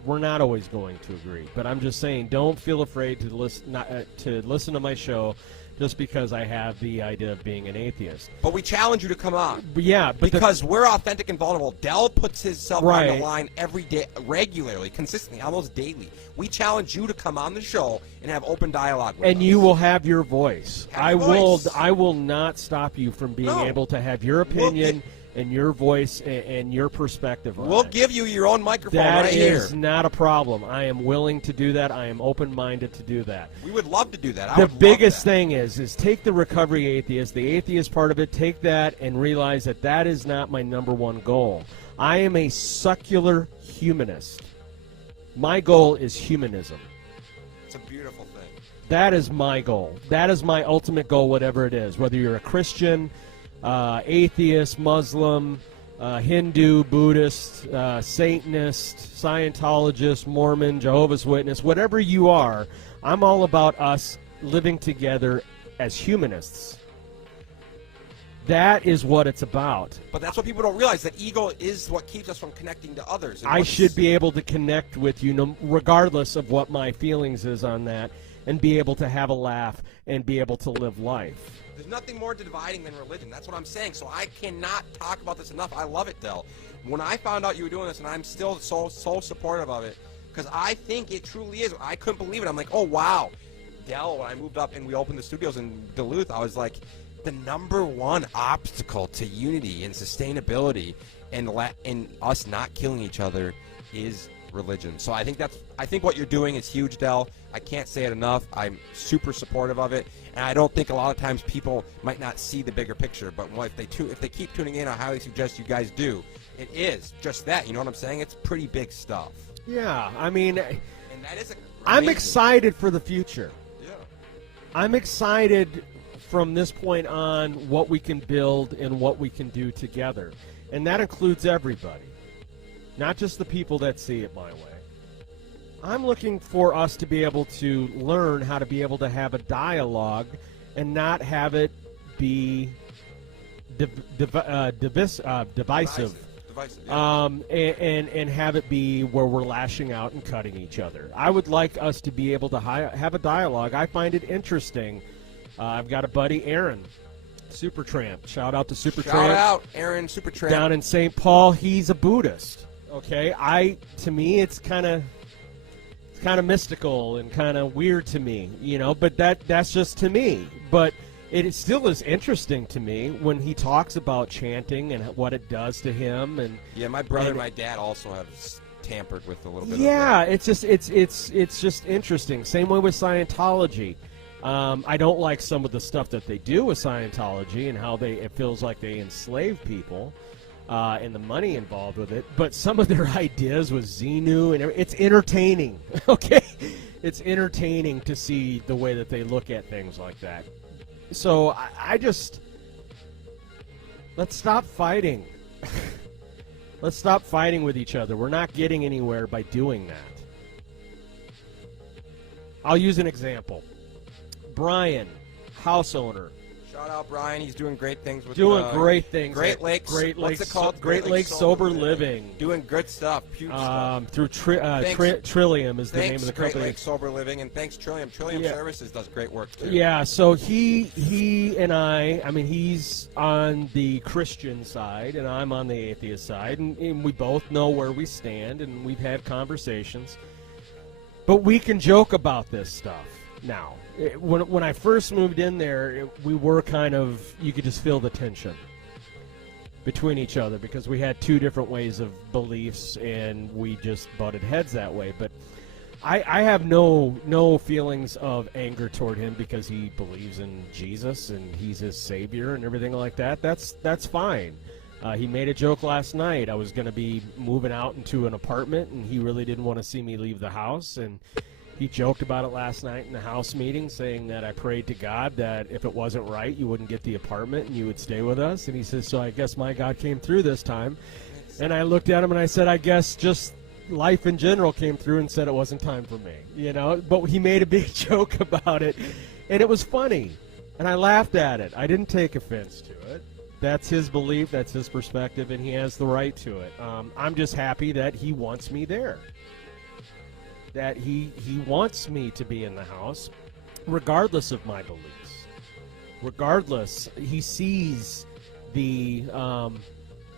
We're not always going to agree, but I'm just saying, don't feel afraid to listen to my show just because I have the idea of being an atheist. But we challenge you to come on. Yeah, but because we're authentic and vulnerable. Del puts himself on Right. the line every day, regularly, consistently, almost daily. We challenge you to come on the show and have open dialogue with us. And you will have your voice. Have your voice. I will not stop you from being able to have your opinion and your voice and your perspective on We'll it. give you your own microphone That right here. is not a problem. I am willing to do that. I am open-minded to do that. We would love to do that. I The would love biggest that. thing is take the Recovery Atheist, the atheist part of it, take that and realize that that is not my number one goal. I am a secular humanist. My goal is humanism. It's a beautiful thing. That is my goal. That is my ultimate goal, whatever it is. Whether you're a Christian, atheist, Muslim, Hindu, Buddhist, Satanist, Scientologist, Mormon, Jehovah's Witness, whatever you are, I'm all about us living together as humanists. That is what it's about. But that's what people don't realize, that ego is what keeps us from connecting to others. And I should be able to connect with you regardless of what my feelings is on that, and be able to have a laugh and be able to live life. There's nothing more dividing than religion. That's what I'm saying. So I cannot talk about this enough. I love it, Del. When I found out you were doing this, and I'm still so supportive of it, because I think it truly is. I couldn't believe it. I'm like, oh, wow. Del, when I moved up and we opened the studios in Duluth, I was like, the number one obstacle to unity and sustainability and us not killing each other is religion. So I think what you're doing is huge, Del. I can't say it enough. I'm super supportive of it, and I don't think a lot of times people might not see the bigger picture. But if they keep tuning in, I highly suggest you guys do. It is just that. You know what I'm saying? It's pretty big stuff. Yeah, I mean, And that is I'm amazing. excited for the future. Yeah. I'm excited from this point on what we can build and what we can do together. And that includes everybody, not just the people that see it my way. I'm looking for us to be able to learn how to be able to have a dialogue and not have it be divisive. Divisive, yeah. And have it be where we're lashing out and cutting each other. I would like us to be able to have a dialogue. I find it interesting. I've got a buddy, Aaron. Supertramp. Shout out to Supertramp. Shout out, Aaron Supertramp. Down in St. Paul, he's a Buddhist. Okay, to me, it's kind of mystical and kind of weird to me, But that's just to me. But it still is interesting to me when he talks about chanting and what it does to him. And yeah, my brother and my dad also have tampered with a little bit. Yeah, of that. it's just interesting. Same way with Scientology. I don't like some of the stuff that they do with Scientology and how it feels like they enslave people and the money involved with it. But some of their ideas with Xenu, and it's entertaining, okay? It's entertaining to see the way that they look at things like that. So I just, let's stop fighting. Let's stop fighting with each other. We're not getting anywhere by doing that. I'll use an example. Brian, house owner. Shout out Brian. He's doing great things with great things. Great Lakes. What's it called? Great Lakes Sober Living. Doing good stuff. Huge stuff. Through Trillium is the name of the company. Great Lakes Sober Living, and thanks Trillium. Trillium Services does great work too. Yeah. So he and I mean, he's on the Christian side, and I'm on the atheist side, and we both know where we stand, and we've had conversations. But we can joke about this stuff now. When I first moved in there, we were kind of, you could just feel the tension between each other because we had two different ways of beliefs and we just butted heads that way. But I have no feelings of anger toward him because he believes in Jesus and he's his savior and everything like that. That's fine. He made a joke last night. I was going to be moving out into an apartment and he really didn't want to see me leave the house, and he joked about it last night in the house meeting, saying that I prayed to God that if it wasn't right, you wouldn't get the apartment and you would stay with us. And he says, so I guess my God came through this time. And I looked at him and I said, I guess just life in general came through and said it wasn't time for me, But he made a big joke about it, and it was funny. And I laughed at it. I didn't take offense to it. That's his belief, that's his perspective, and he has the right to it. I'm just happy that he wants me there. That he wants me to be in the house, regardless of my beliefs. Regardless, he sees the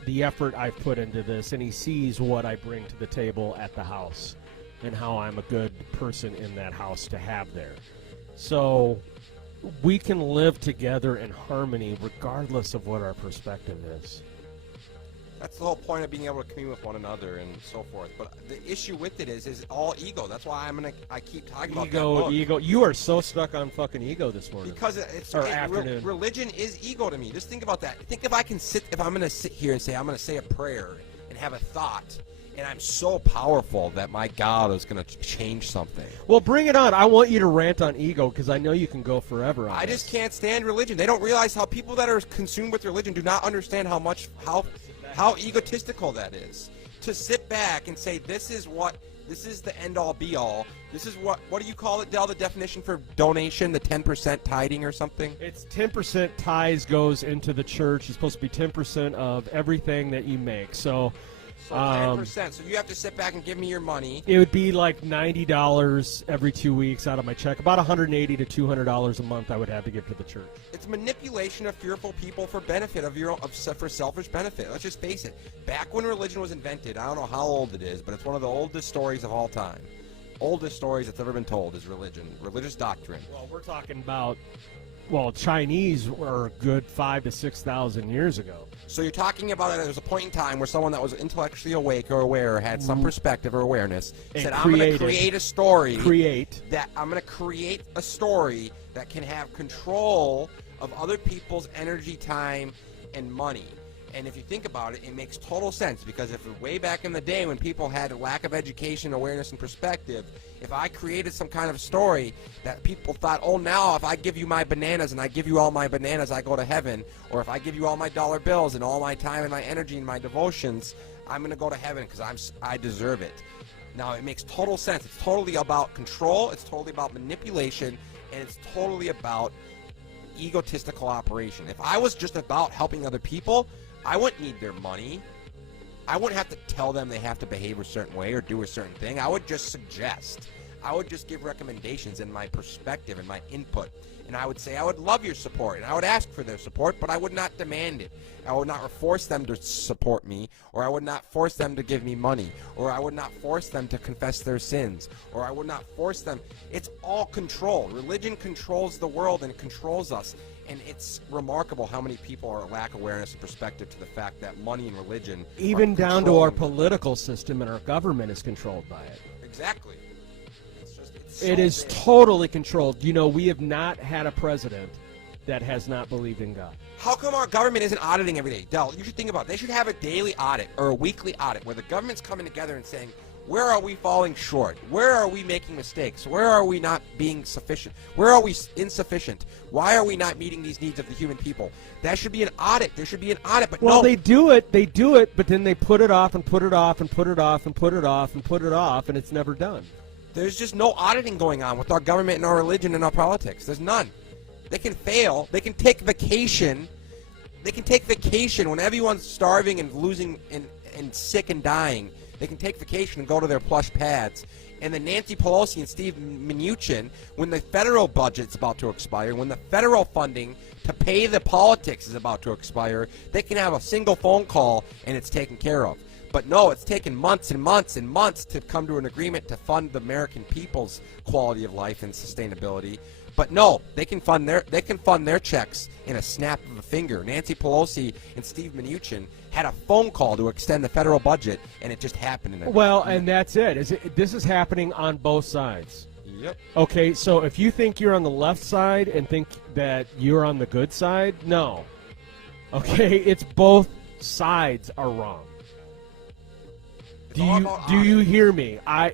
effort I've put into this, and he sees what I bring to the table at the house, and how I'm a good person in that house to have there. So we can live together in harmony, regardless of what our perspective is. That's the whole point of being able to commune with one another and so forth. But the issue with it is all ego. That's why I keep talking about that book. Ego. You are so stuck on fucking ego this morning. Because afternoon. Religion is ego to me. Just think about that. Think if I'm going to sit here and say I'm going to say a prayer and have a thought, and I'm so powerful that my God is going to change something. Well, bring it on. I want you to rant on ego because I know you can go forever on I just can't stand religion. They don't realize how people that are consumed with religion do not understand how egotistical that is. To sit back and say this is the end all be all. This is what do you call it, Del? The definition for donation, the 10% tithing or something? It's 10% tithes goes into the church. It's supposed to be 10% of everything that you make. So 10%. So you have to sit back and give me your money. It would be like $90 every 2 weeks out of my check. About $180 to $200 a month I would have to give to the church. It's manipulation of fearful people for benefit for selfish benefit. Let's just face it. Back when religion was invented, I don't know how old it is, but it's one of the oldest stories of all time. Oldest stories that's ever been told is religion, religious doctrine. Well, we're talking about, Chinese were a good 5,000 to 6,000 years ago. So you're talking about it. There's a point in time where someone that was intellectually awake or aware, had some perspective or awareness, said, "I'm going to create a story. I'm going to create a story that can have control of other people's energy, time, and money." And if you think about it, it makes total sense, because if way back in the day when people had a lack of education, awareness, and perspective, if I created some kind of story that people thought, oh, now if I give you my bananas and I give you all my bananas, I go to heaven, or if I give you all my dollar bills and all my time and my energy and my devotions, I'm going to go to heaven because I deserve it. Now, it makes total sense. It's totally about control, it's totally about manipulation, and it's totally about egotistical operation. If I was just about helping other people, I wouldn't need their money. I wouldn't have to tell them they have to behave a certain way or do a certain thing. I would just suggest. I would just give recommendations and my perspective and my input. And I would say I would love your support, and I would ask for their support, but I would not demand it. I would not force them to support me, or I would not force them to give me money, or I would not force them to confess their sins, or I would not force them. It's all control. Religion controls the world and controls us. And it's remarkable how many people are lack awareness and perspective to the fact that money and religion, even down to our political system and our government, is controlled by it. Exactly. It is totally controlled. You know, we have not had a president that has not believed in God. How come our government isn't auditing every day? Del, you should think about it. They should have a daily audit or a weekly audit where the government's coming together and saying, where are we falling short? Where are we making mistakes? Where are we not being sufficient? Where are we insufficient? Why are we not meeting these needs of the human people? That should be an audit. There should be an audit, but well, no. they do it, but then they put it off and put it off and put it off and put it off and put it off, and it's never done. There's just no auditing going on with our government and our religion and our politics. There's none. They can fail. They can take vacation. They can take vacation when everyone's starving and losing and sick and dying. They can take vacation and go to their plush pads. And then Nancy Pelosi and Steve Mnuchin, when the federal budget's about to expire, when the federal funding to pay the politics is about to expire, they can have a single phone call and it's taken care of. But no, it's taken months and months and months to come to an agreement to fund the American people's quality of life and sustainability. But no, they can fund their checks in a snap of a finger. Nancy Pelosi and Steve Mnuchin had a phone call to extend the federal budget, and it just happened. And that's it. This is happening on both sides. Yep. Okay, so if you think you're on the left side and think that you're on the good side, no. Okay, it's both sides are wrong. Do you hear me? I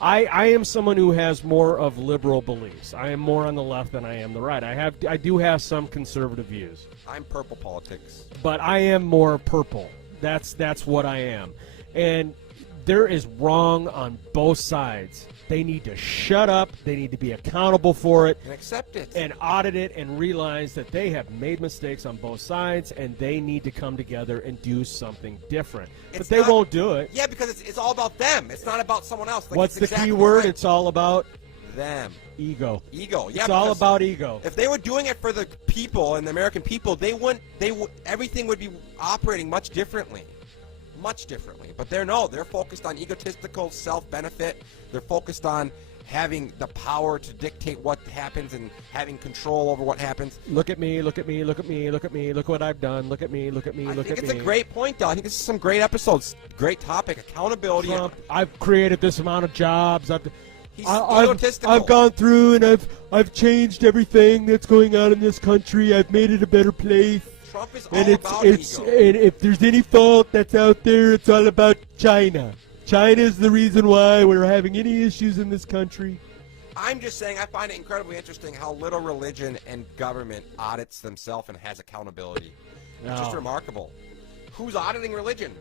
am someone who has more of liberal beliefs. I am more on the left than I am the right. I do have some conservative views. I'm purple politics. But I am more purple. That's what I am. And there is wrong on both sides. They need to shut up. They need to be accountable for it. And accept it. And audit it and realize that they have made mistakes on both sides and they need to come together and do something different. But they won't do it. Yeah, because it's all about them. It's not about someone else. Like, what's the key word? Right. It's all about them. Ego. Ego. Yeah, it's all about ego. If they were doing it for the people and the American people, everything would be operating much differently. Much differently. But they're focused on egotistical self-benefit. They're focused on having the power to dictate what happens and having control over what happens. Look at me, look at me, look at me, look at me, look what I've done, look at me, look at me, look at me. I think it's a great point, though. I think this is some great episodes, great topic, accountability. Trump, I've created this amount of jobs. He's egotistical. I've gone through and I've changed everything that's going on in this country. I've made it a better place. Trump is all about ego. And if there's any fault that's out there, it's all about China. China is the reason why we're having any issues in this country. I'm just saying I find it incredibly interesting how little religion and government audits themselves and has accountability. It's just remarkable. Who's auditing religion?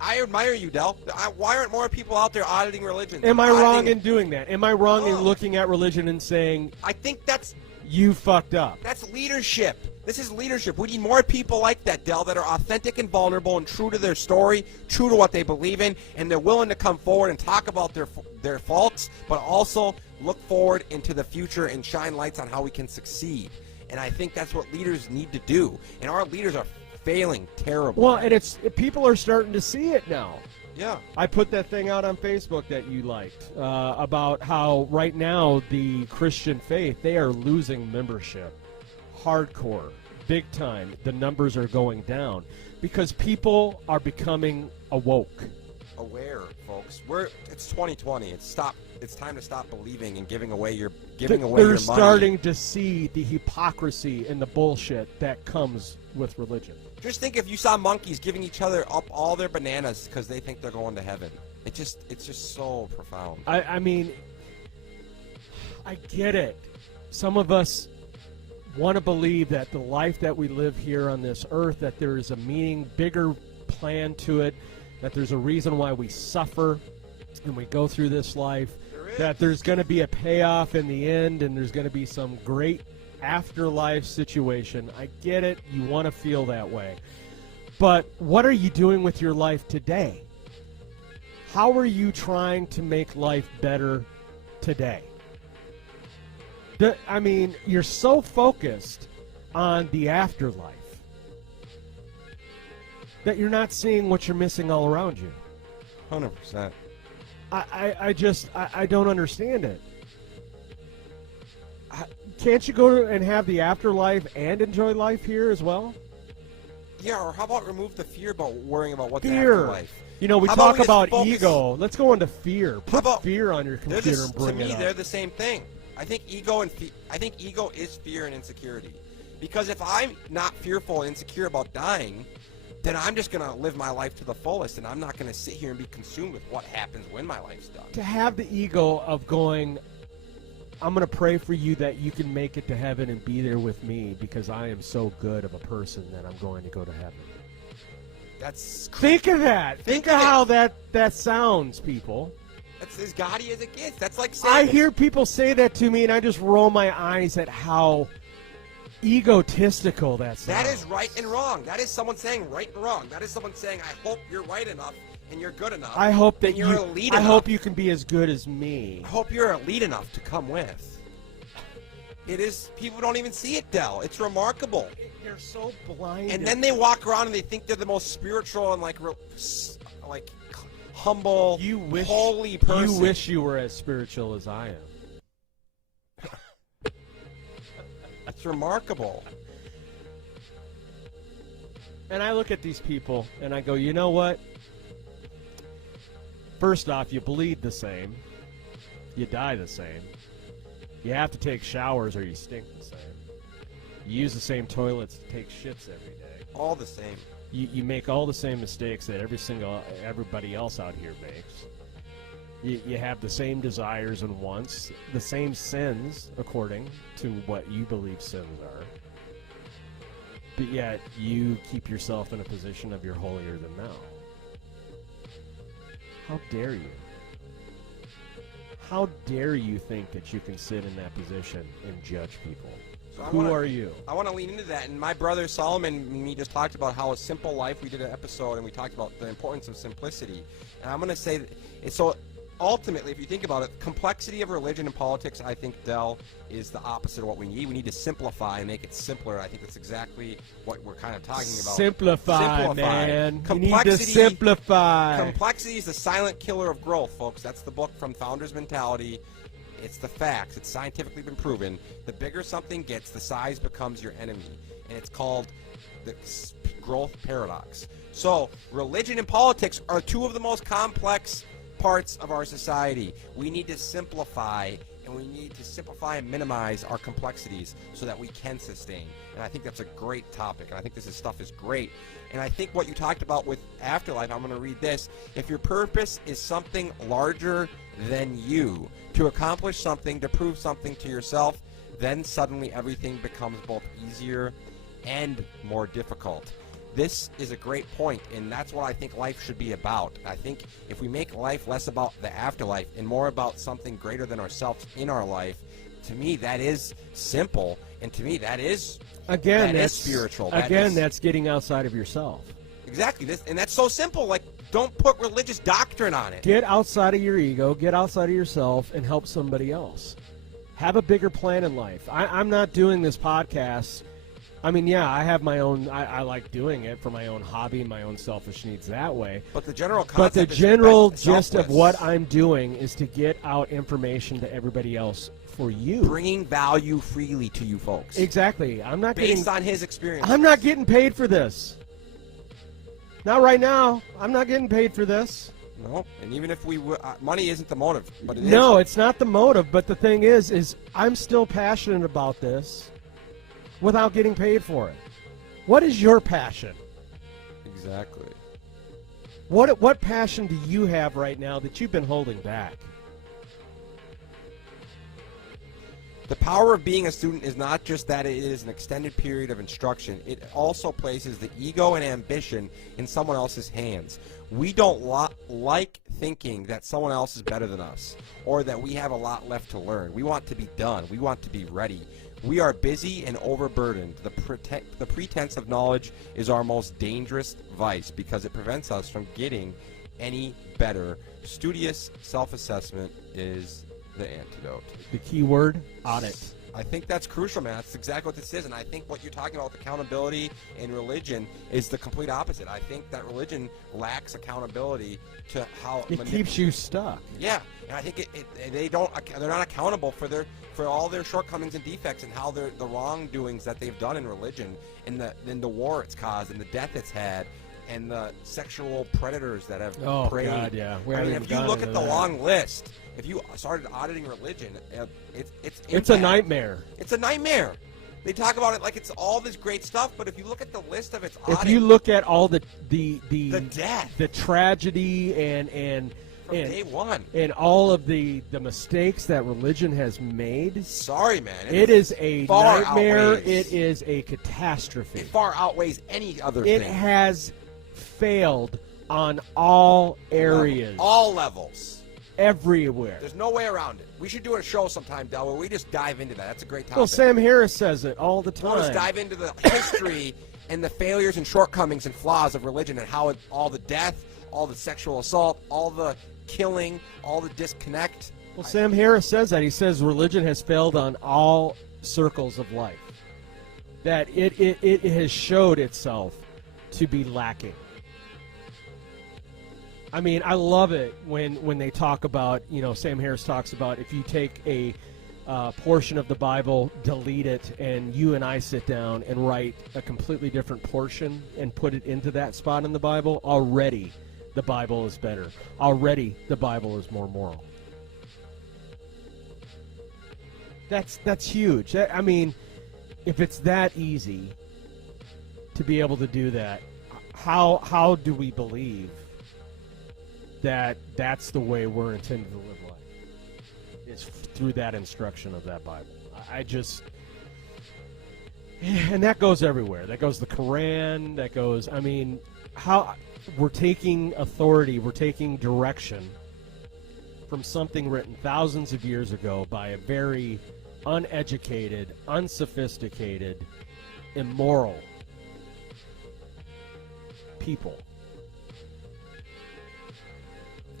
I admire you, Del. Why aren't more people out there auditing religion? Am I wrong in doing that? Am I wrong in looking at religion and saying, I think that's... You fucked up. That's leadership. This is leadership. We need more people like that, Del, that are authentic and vulnerable and true to their story, true to what they believe in, and they're willing to come forward and talk about their faults, but also look forward into the future and shine lights on how we can succeed. And I think that's what leaders need to do. And our leaders are failing terribly. Well, and people are starting to see it now. Yeah. I put that thing out on Facebook that you liked about how right now the Christian faith, they are losing membership. Hardcore. Big time. The numbers are going down because people are becoming awoke. Aware, folks. It's 2020. It's time to stop believing and giving away your money. They're starting to see the hypocrisy and the bullshit that comes with religion. Just think if you saw monkeys giving each other up all their bananas because they think they're going to heaven. It's just so profound. I mean, I get it. Some of us want to believe that the life that we live here on this earth, that there is a meaning, bigger plan to it, that there's a reason why we suffer and we go through this life, that there's going to be a payoff in the end and there's going to be some great afterlife situation. I get it. You want to feel that way. But what are you doing with your life today? How are you trying to make life better today. I mean, you're so focused on the afterlife that you're not seeing what you're missing all around you. 100%. I don't understand it. Can't you go and have the afterlife and enjoy life here as well? Yeah, or how about remove the fear about worrying about what's Fear. afterlife? You know, we How talk about we just about focus- ego. Let's go into fear. Put about- fear on your computer and bring to me, it they're up. the same thing. I think ego is fear and insecurity. Because if I'm not fearful and insecure about dying, then I'm just going to live my life to the fullest, and I'm not going to sit here and be consumed with what happens when my life's done. To have the ego of going, I'm going to pray for you that you can make it to heaven and be there with me because I am so good of a person that I'm going to go to heaven. Think of that. Think of how that sounds, people. That's as gaudy as it gets. That's like saying... I hear people say that to me, and I just roll my eyes at how egotistical that sounds. That is right and wrong. That is someone saying right and wrong. That is someone saying, I hope you're right enough and you're good enough. I hope that you're elite enough. I hope you can be as good as me. I hope you're elite enough to come with. It is. People don't even see it, Del. It's remarkable. They're so blinded. And then they walk around and they think they're the most spiritual and like humble, holy person. You wish you were as spiritual as I am. That's remarkable. And I look at these people and I go, you know what? First off, you bleed the same. You die the same. You have to take showers or you stink the same. You use the same toilets to take shits every day. All the same. You make all the same mistakes that everybody else out here makes. You have the same desires and wants, the same sins, according to what you believe sins are. But yet, you keep yourself in a position of you're holier than thou. How dare you? How dare you think that you can sit in that position and judge people? So Who are you? I want to lean into that. And my brother Solomon and me just talked about how a simple life. We did an episode and we talked about the importance of simplicity. And I'm going to say that so ultimately, if you think about it, complexity of religion and politics, I think, Del, is the opposite of what we need. We need to simplify and make it simpler. I think that's exactly what we're kind of talking about. Simplify. Man. You need to simplify. Complexity is the silent killer of growth, folks. That's the book from Founder's Mentality. It's the facts. It's scientifically been proven. The bigger something gets, the size becomes your enemy. And it's called the growth paradox. So religion and politics are two of the most complex parts of our society. We need to simplify, and we need to simplify and minimize our complexities so that we can sustain. And I think that's a great topic, and I think this stuff is great. And I think what you talked about with afterlife, I'm going to read this. If your purpose is something larger than you, to accomplish something, to prove something to yourself, then suddenly everything becomes both easier and more difficult. This is a great point, and that's what I think life should be about. I think if we make life less about the afterlife and more about something greater than ourselves in our life, to me that is simple, and to me that is spiritual. That's getting outside of yourself. Exactly. And that's so simple. Like, don't put religious doctrine on it. Get outside of your ego, get outside of yourself, and help somebody else. Have a bigger plan in life. I'm not doing this podcast. I mean, yeah, I have my own. I like doing it for my own hobby, my own selfish needs that way. But the general gist of what I'm doing is to get out information to everybody else for you, bringing value freely to you folks. Exactly. I'm not based on his experience. I'm not getting paid for this. Not right now. I'm not getting paid for this. No, and even if we money isn't the motive, but it is. No, it's not the motive. But the thing is I'm still passionate about this without getting paid for it. What is your passion? Exactly. What passion do you have right now that you've been holding back? The power of being a student is not just that it is an extended period of instruction. It also places the ego and ambition in someone else's hands. We don't like thinking that someone else is better than us or that we have a lot left to learn. We want to be done. We want to be ready. We are busy and overburdened. The pretense of knowledge is our most dangerous vice because it prevents us from getting any better. Studious self-assessment is the antidote. The key word, audit. I think that's crucial, man. That's exactly what this is. And I think what you're talking about with accountability in religion is the complete opposite. I think that religion lacks accountability to how it keeps you stuck. Yeah, and I think they're not accountable for all their shortcomings and defects and how the wrongdoings that they've done in religion, and the war it's caused, and the death it's had, and the sexual predators that have preyed. Oh God, yeah. I mean, if you look at the long list, if you started auditing religion, it's a nightmare. It's a nightmare. They talk about it like it's all this great stuff, but if you look at the list of its audit, if you look at all the death, the tragedy, and from day one, and all of the mistakes that religion has made, sorry, man, it is a nightmare. Outweighs, it is a catastrophe. It far outweighs any other thing. It has failed on all areas, all levels, everywhere. There's no way around it. We should do a show sometime, Del, where we just dive into that. That's a great topic. Well, Sam Harris says it all the time. We'll just dive into the history and the failures and shortcomings and flaws of religion, and how all the death, all the sexual assault, all the killing, all the disconnect. Well, Sam Harris says that. He says religion has failed on all circles of life. That it has showed itself to be lacking. I mean, I love it when they talk about, Sam Harris talks about if you take a portion of the Bible, delete it, and you and I sit down and write a completely different portion and put it into that spot in the Bible, already the Bible is better. Already the Bible is more moral. That's huge. I mean, if it's that easy to be able to do that, how do we believe that that's the way we're intended to live life? It's through that instruction of that Bible. And that goes everywhere. That goes the Quran. That goes, how we're taking authority, we're taking direction from something written thousands of years ago by a very uneducated, unsophisticated, immoral people.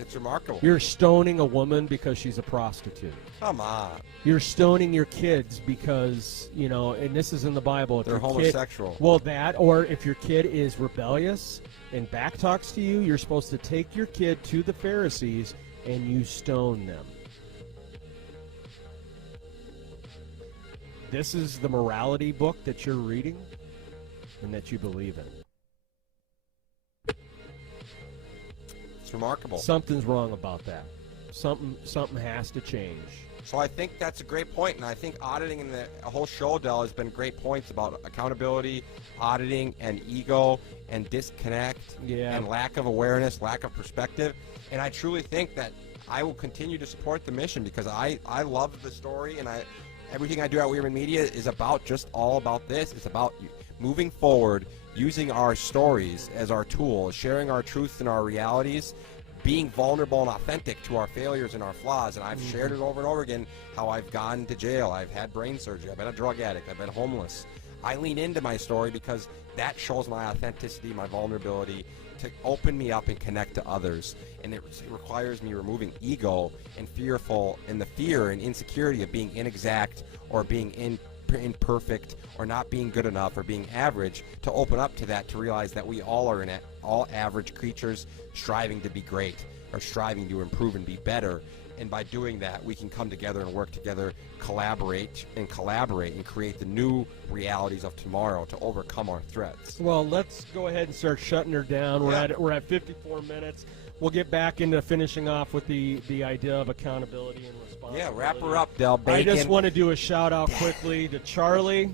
It's remarkable. You're stoning a woman because she's a prostitute. Come on. You're stoning your kids because, and this is in the Bible. If they're homosexual. Or if your kid is rebellious and backtalks to you, you're supposed to take your kid to the Pharisees and you stone them. This is the morality book that you're reading and that you believe in. It's remarkable. Something's wrong about that. Something has to change. So I think that's a great point, and I think auditing in the whole show, Del, has been great points about accountability, auditing, and ego, and disconnect, and lack of awareness, lack of perspective. And I truly think that I will continue to support the mission because I love the story, and everything I do at Wierman Media is all about this. It's about moving forward, using our stories as our tool, sharing our truths and our realities, being vulnerable and authentic to our failures and our flaws. And I've shared it over and over again how I've gone to jail, I've had brain surgery, I've been a drug addict, I've been homeless. I lean into my story because that shows my authenticity, my vulnerability, to open me up and connect to others. And it requires me removing ego and the fear and insecurity of being inexact or being imperfect or not being good enough or being average, to open up to that, to realize that we all are all average creatures striving to be great or striving to improve and be better. And by doing that, we can come together and work together, collaborate and create the new realities of tomorrow to overcome our threats. Well, let's go ahead and start shutting her down. We're at 54 minutes. We'll get back into finishing off with the idea of accountability and responsibility. Yeah, wrap her up, Del Bacon. I just want to do a shout-out quickly to Charlie,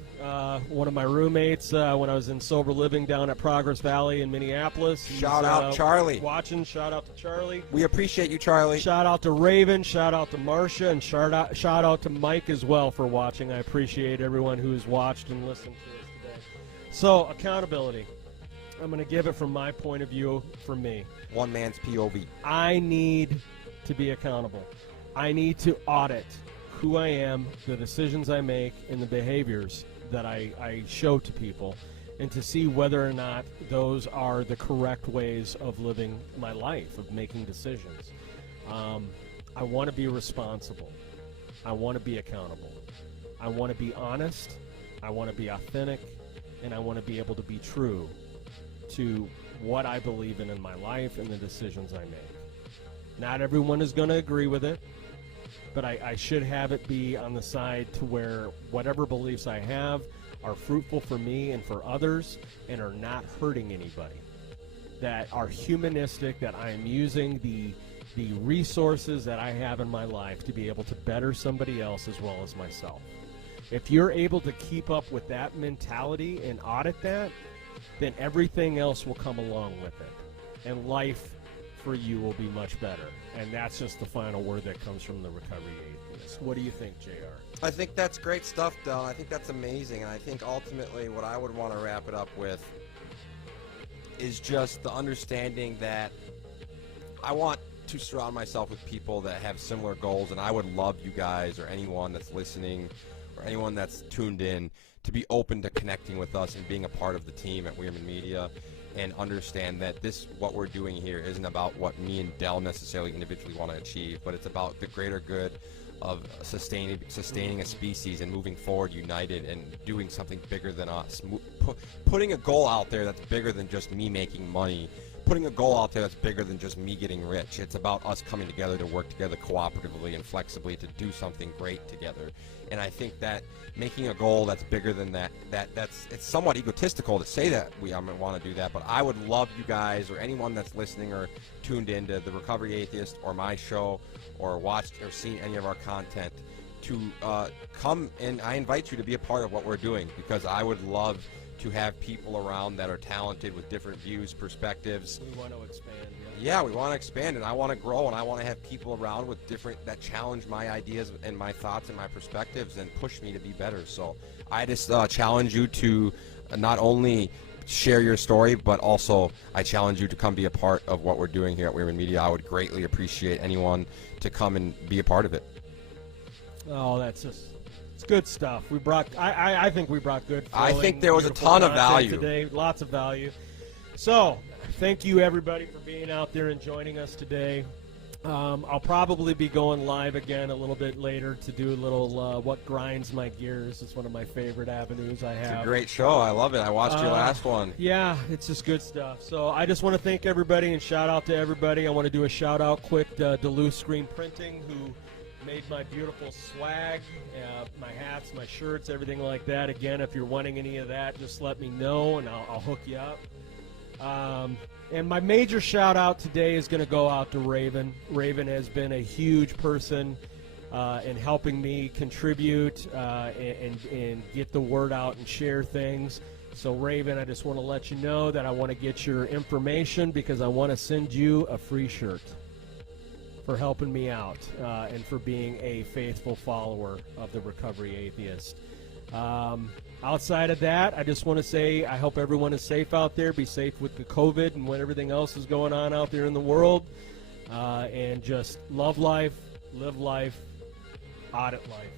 one of my roommates when I was in sober living down at Progress Valley in Minneapolis. Shout out, Charlie. Watching, shout out to Charlie. We appreciate you, Charlie. Shout out to Raven, shout out to Marcia, and shout out to Mike as well for watching. I appreciate everyone who's watched and listened to us today. So, accountability. I'm going to give it from my point of view, for me. One man's POV. I need to be accountable. I need to audit who I am, the decisions I make, and the behaviors that I show to people, and to see whether or not those are the correct ways of living my life, of making decisions. I want to be responsible. I want to be accountable. I want to be honest. I want to be authentic. And I want to be able to be true to what I believe in my life and the decisions I make. Not everyone is going to agree with it, but I should have it be on the side to where whatever beliefs I have are fruitful for me and for others and are not hurting anybody, that are humanistic, that I am using the resources that I have in my life to be able to better somebody else as well as myself. If you're able to keep up with that mentality and audit that, then everything else will come along with it. And life for you will be much better. And that's just the final word that comes from the Recovery Atheist. What do you think, JR? I think that's great stuff, Del. I think that's amazing. And I think ultimately what I would want to wrap it up with is just the understanding that I want to surround myself with people that have similar goals. And I would love you guys or anyone that's listening or anyone that's tuned in to be open to connecting with us and being a part of the team at Wierman Media, and understand that what we're doing here isn't about what me and Del necessarily individually want to achieve, but it's about the greater good of sustaining a species and moving forward united and doing something bigger than us. Putting a goal out there that's bigger than just me making money. Putting a goal out there that's bigger than just me getting rich. It's about us coming together to work together cooperatively and flexibly to do something great together. And I think that making a goal that's bigger than that's it's somewhat egotistical to say that we want to do that, but I would love you guys or anyone that's listening or tuned into the Recovery Atheist or my show or watched or seen any of our content to come, and I invite you to be a part of what we're doing, because I would love to have people around that are talented with different views, perspectives. We want to expand. Yeah, we want to expand, and I want to grow, and I want to have people around with that challenge my ideas and my thoughts and my perspectives and push me to be better. So I just challenge you to not only share your story, but also I challenge you to come be a part of what we're doing here at Wierman Media. I would greatly appreciate anyone to come and be a part of it. Oh, it's good stuff. I think we brought good. I think there was a ton of value today. Lots of value. So, thank you everybody for being out there and joining us today. I'll probably be going live again a little bit later to do a little what grinds my gears. It's one of my favorite avenues I have. It's a great show. I love it. I watched your last one. Yeah, it's just good stuff. So I just want to thank everybody and shout out to everybody. I want to do a shout out quick to Duluth Screen Printing, who made my beautiful swag, my hats, my shirts, everything like that. Again, if you're wanting any of that, just let me know and I'll hook you up. And my major shout out today is going to go out to Raven. Raven has been a huge person in helping me contribute and get the word out and share things. So Raven, I just want to let you know that I want to get your information because I want to send you a free shirt for helping me out and for being a faithful follower of the Recovery Atheist. Outside of that, I just want to say I hope everyone is safe out there. Be safe with the COVID and what everything else is going on out there in the world. And just love life, live life, audit life.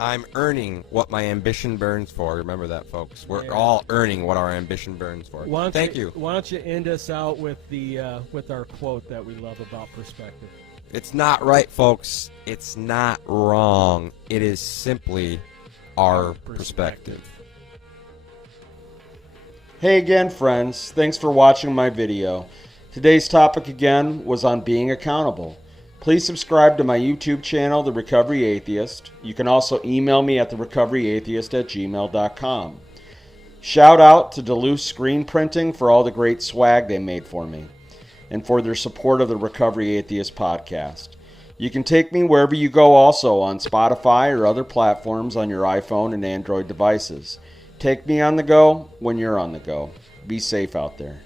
I'm earning what my ambition burns for. Remember that, folks. We're all earning what our ambition burns for. Thank you. Why don't you end us out with with our quote that we love about perspective? It's not right, folks. It's not wrong. It is simply our perspective. Hey again, friends. Thanks for watching my video. Today's topic again was on being accountable. Please subscribe to my YouTube channel, The Recovery Atheist. You can also email me at therecoveryatheist@gmail.com. Shout out to Duluth Screen Printing for all the great swag they made for me and for their support of the Recovery Atheist podcast. You can take me wherever you go also on Spotify or other platforms on your iPhone and Android devices. Take me on the go when you're on the go. Be safe out there.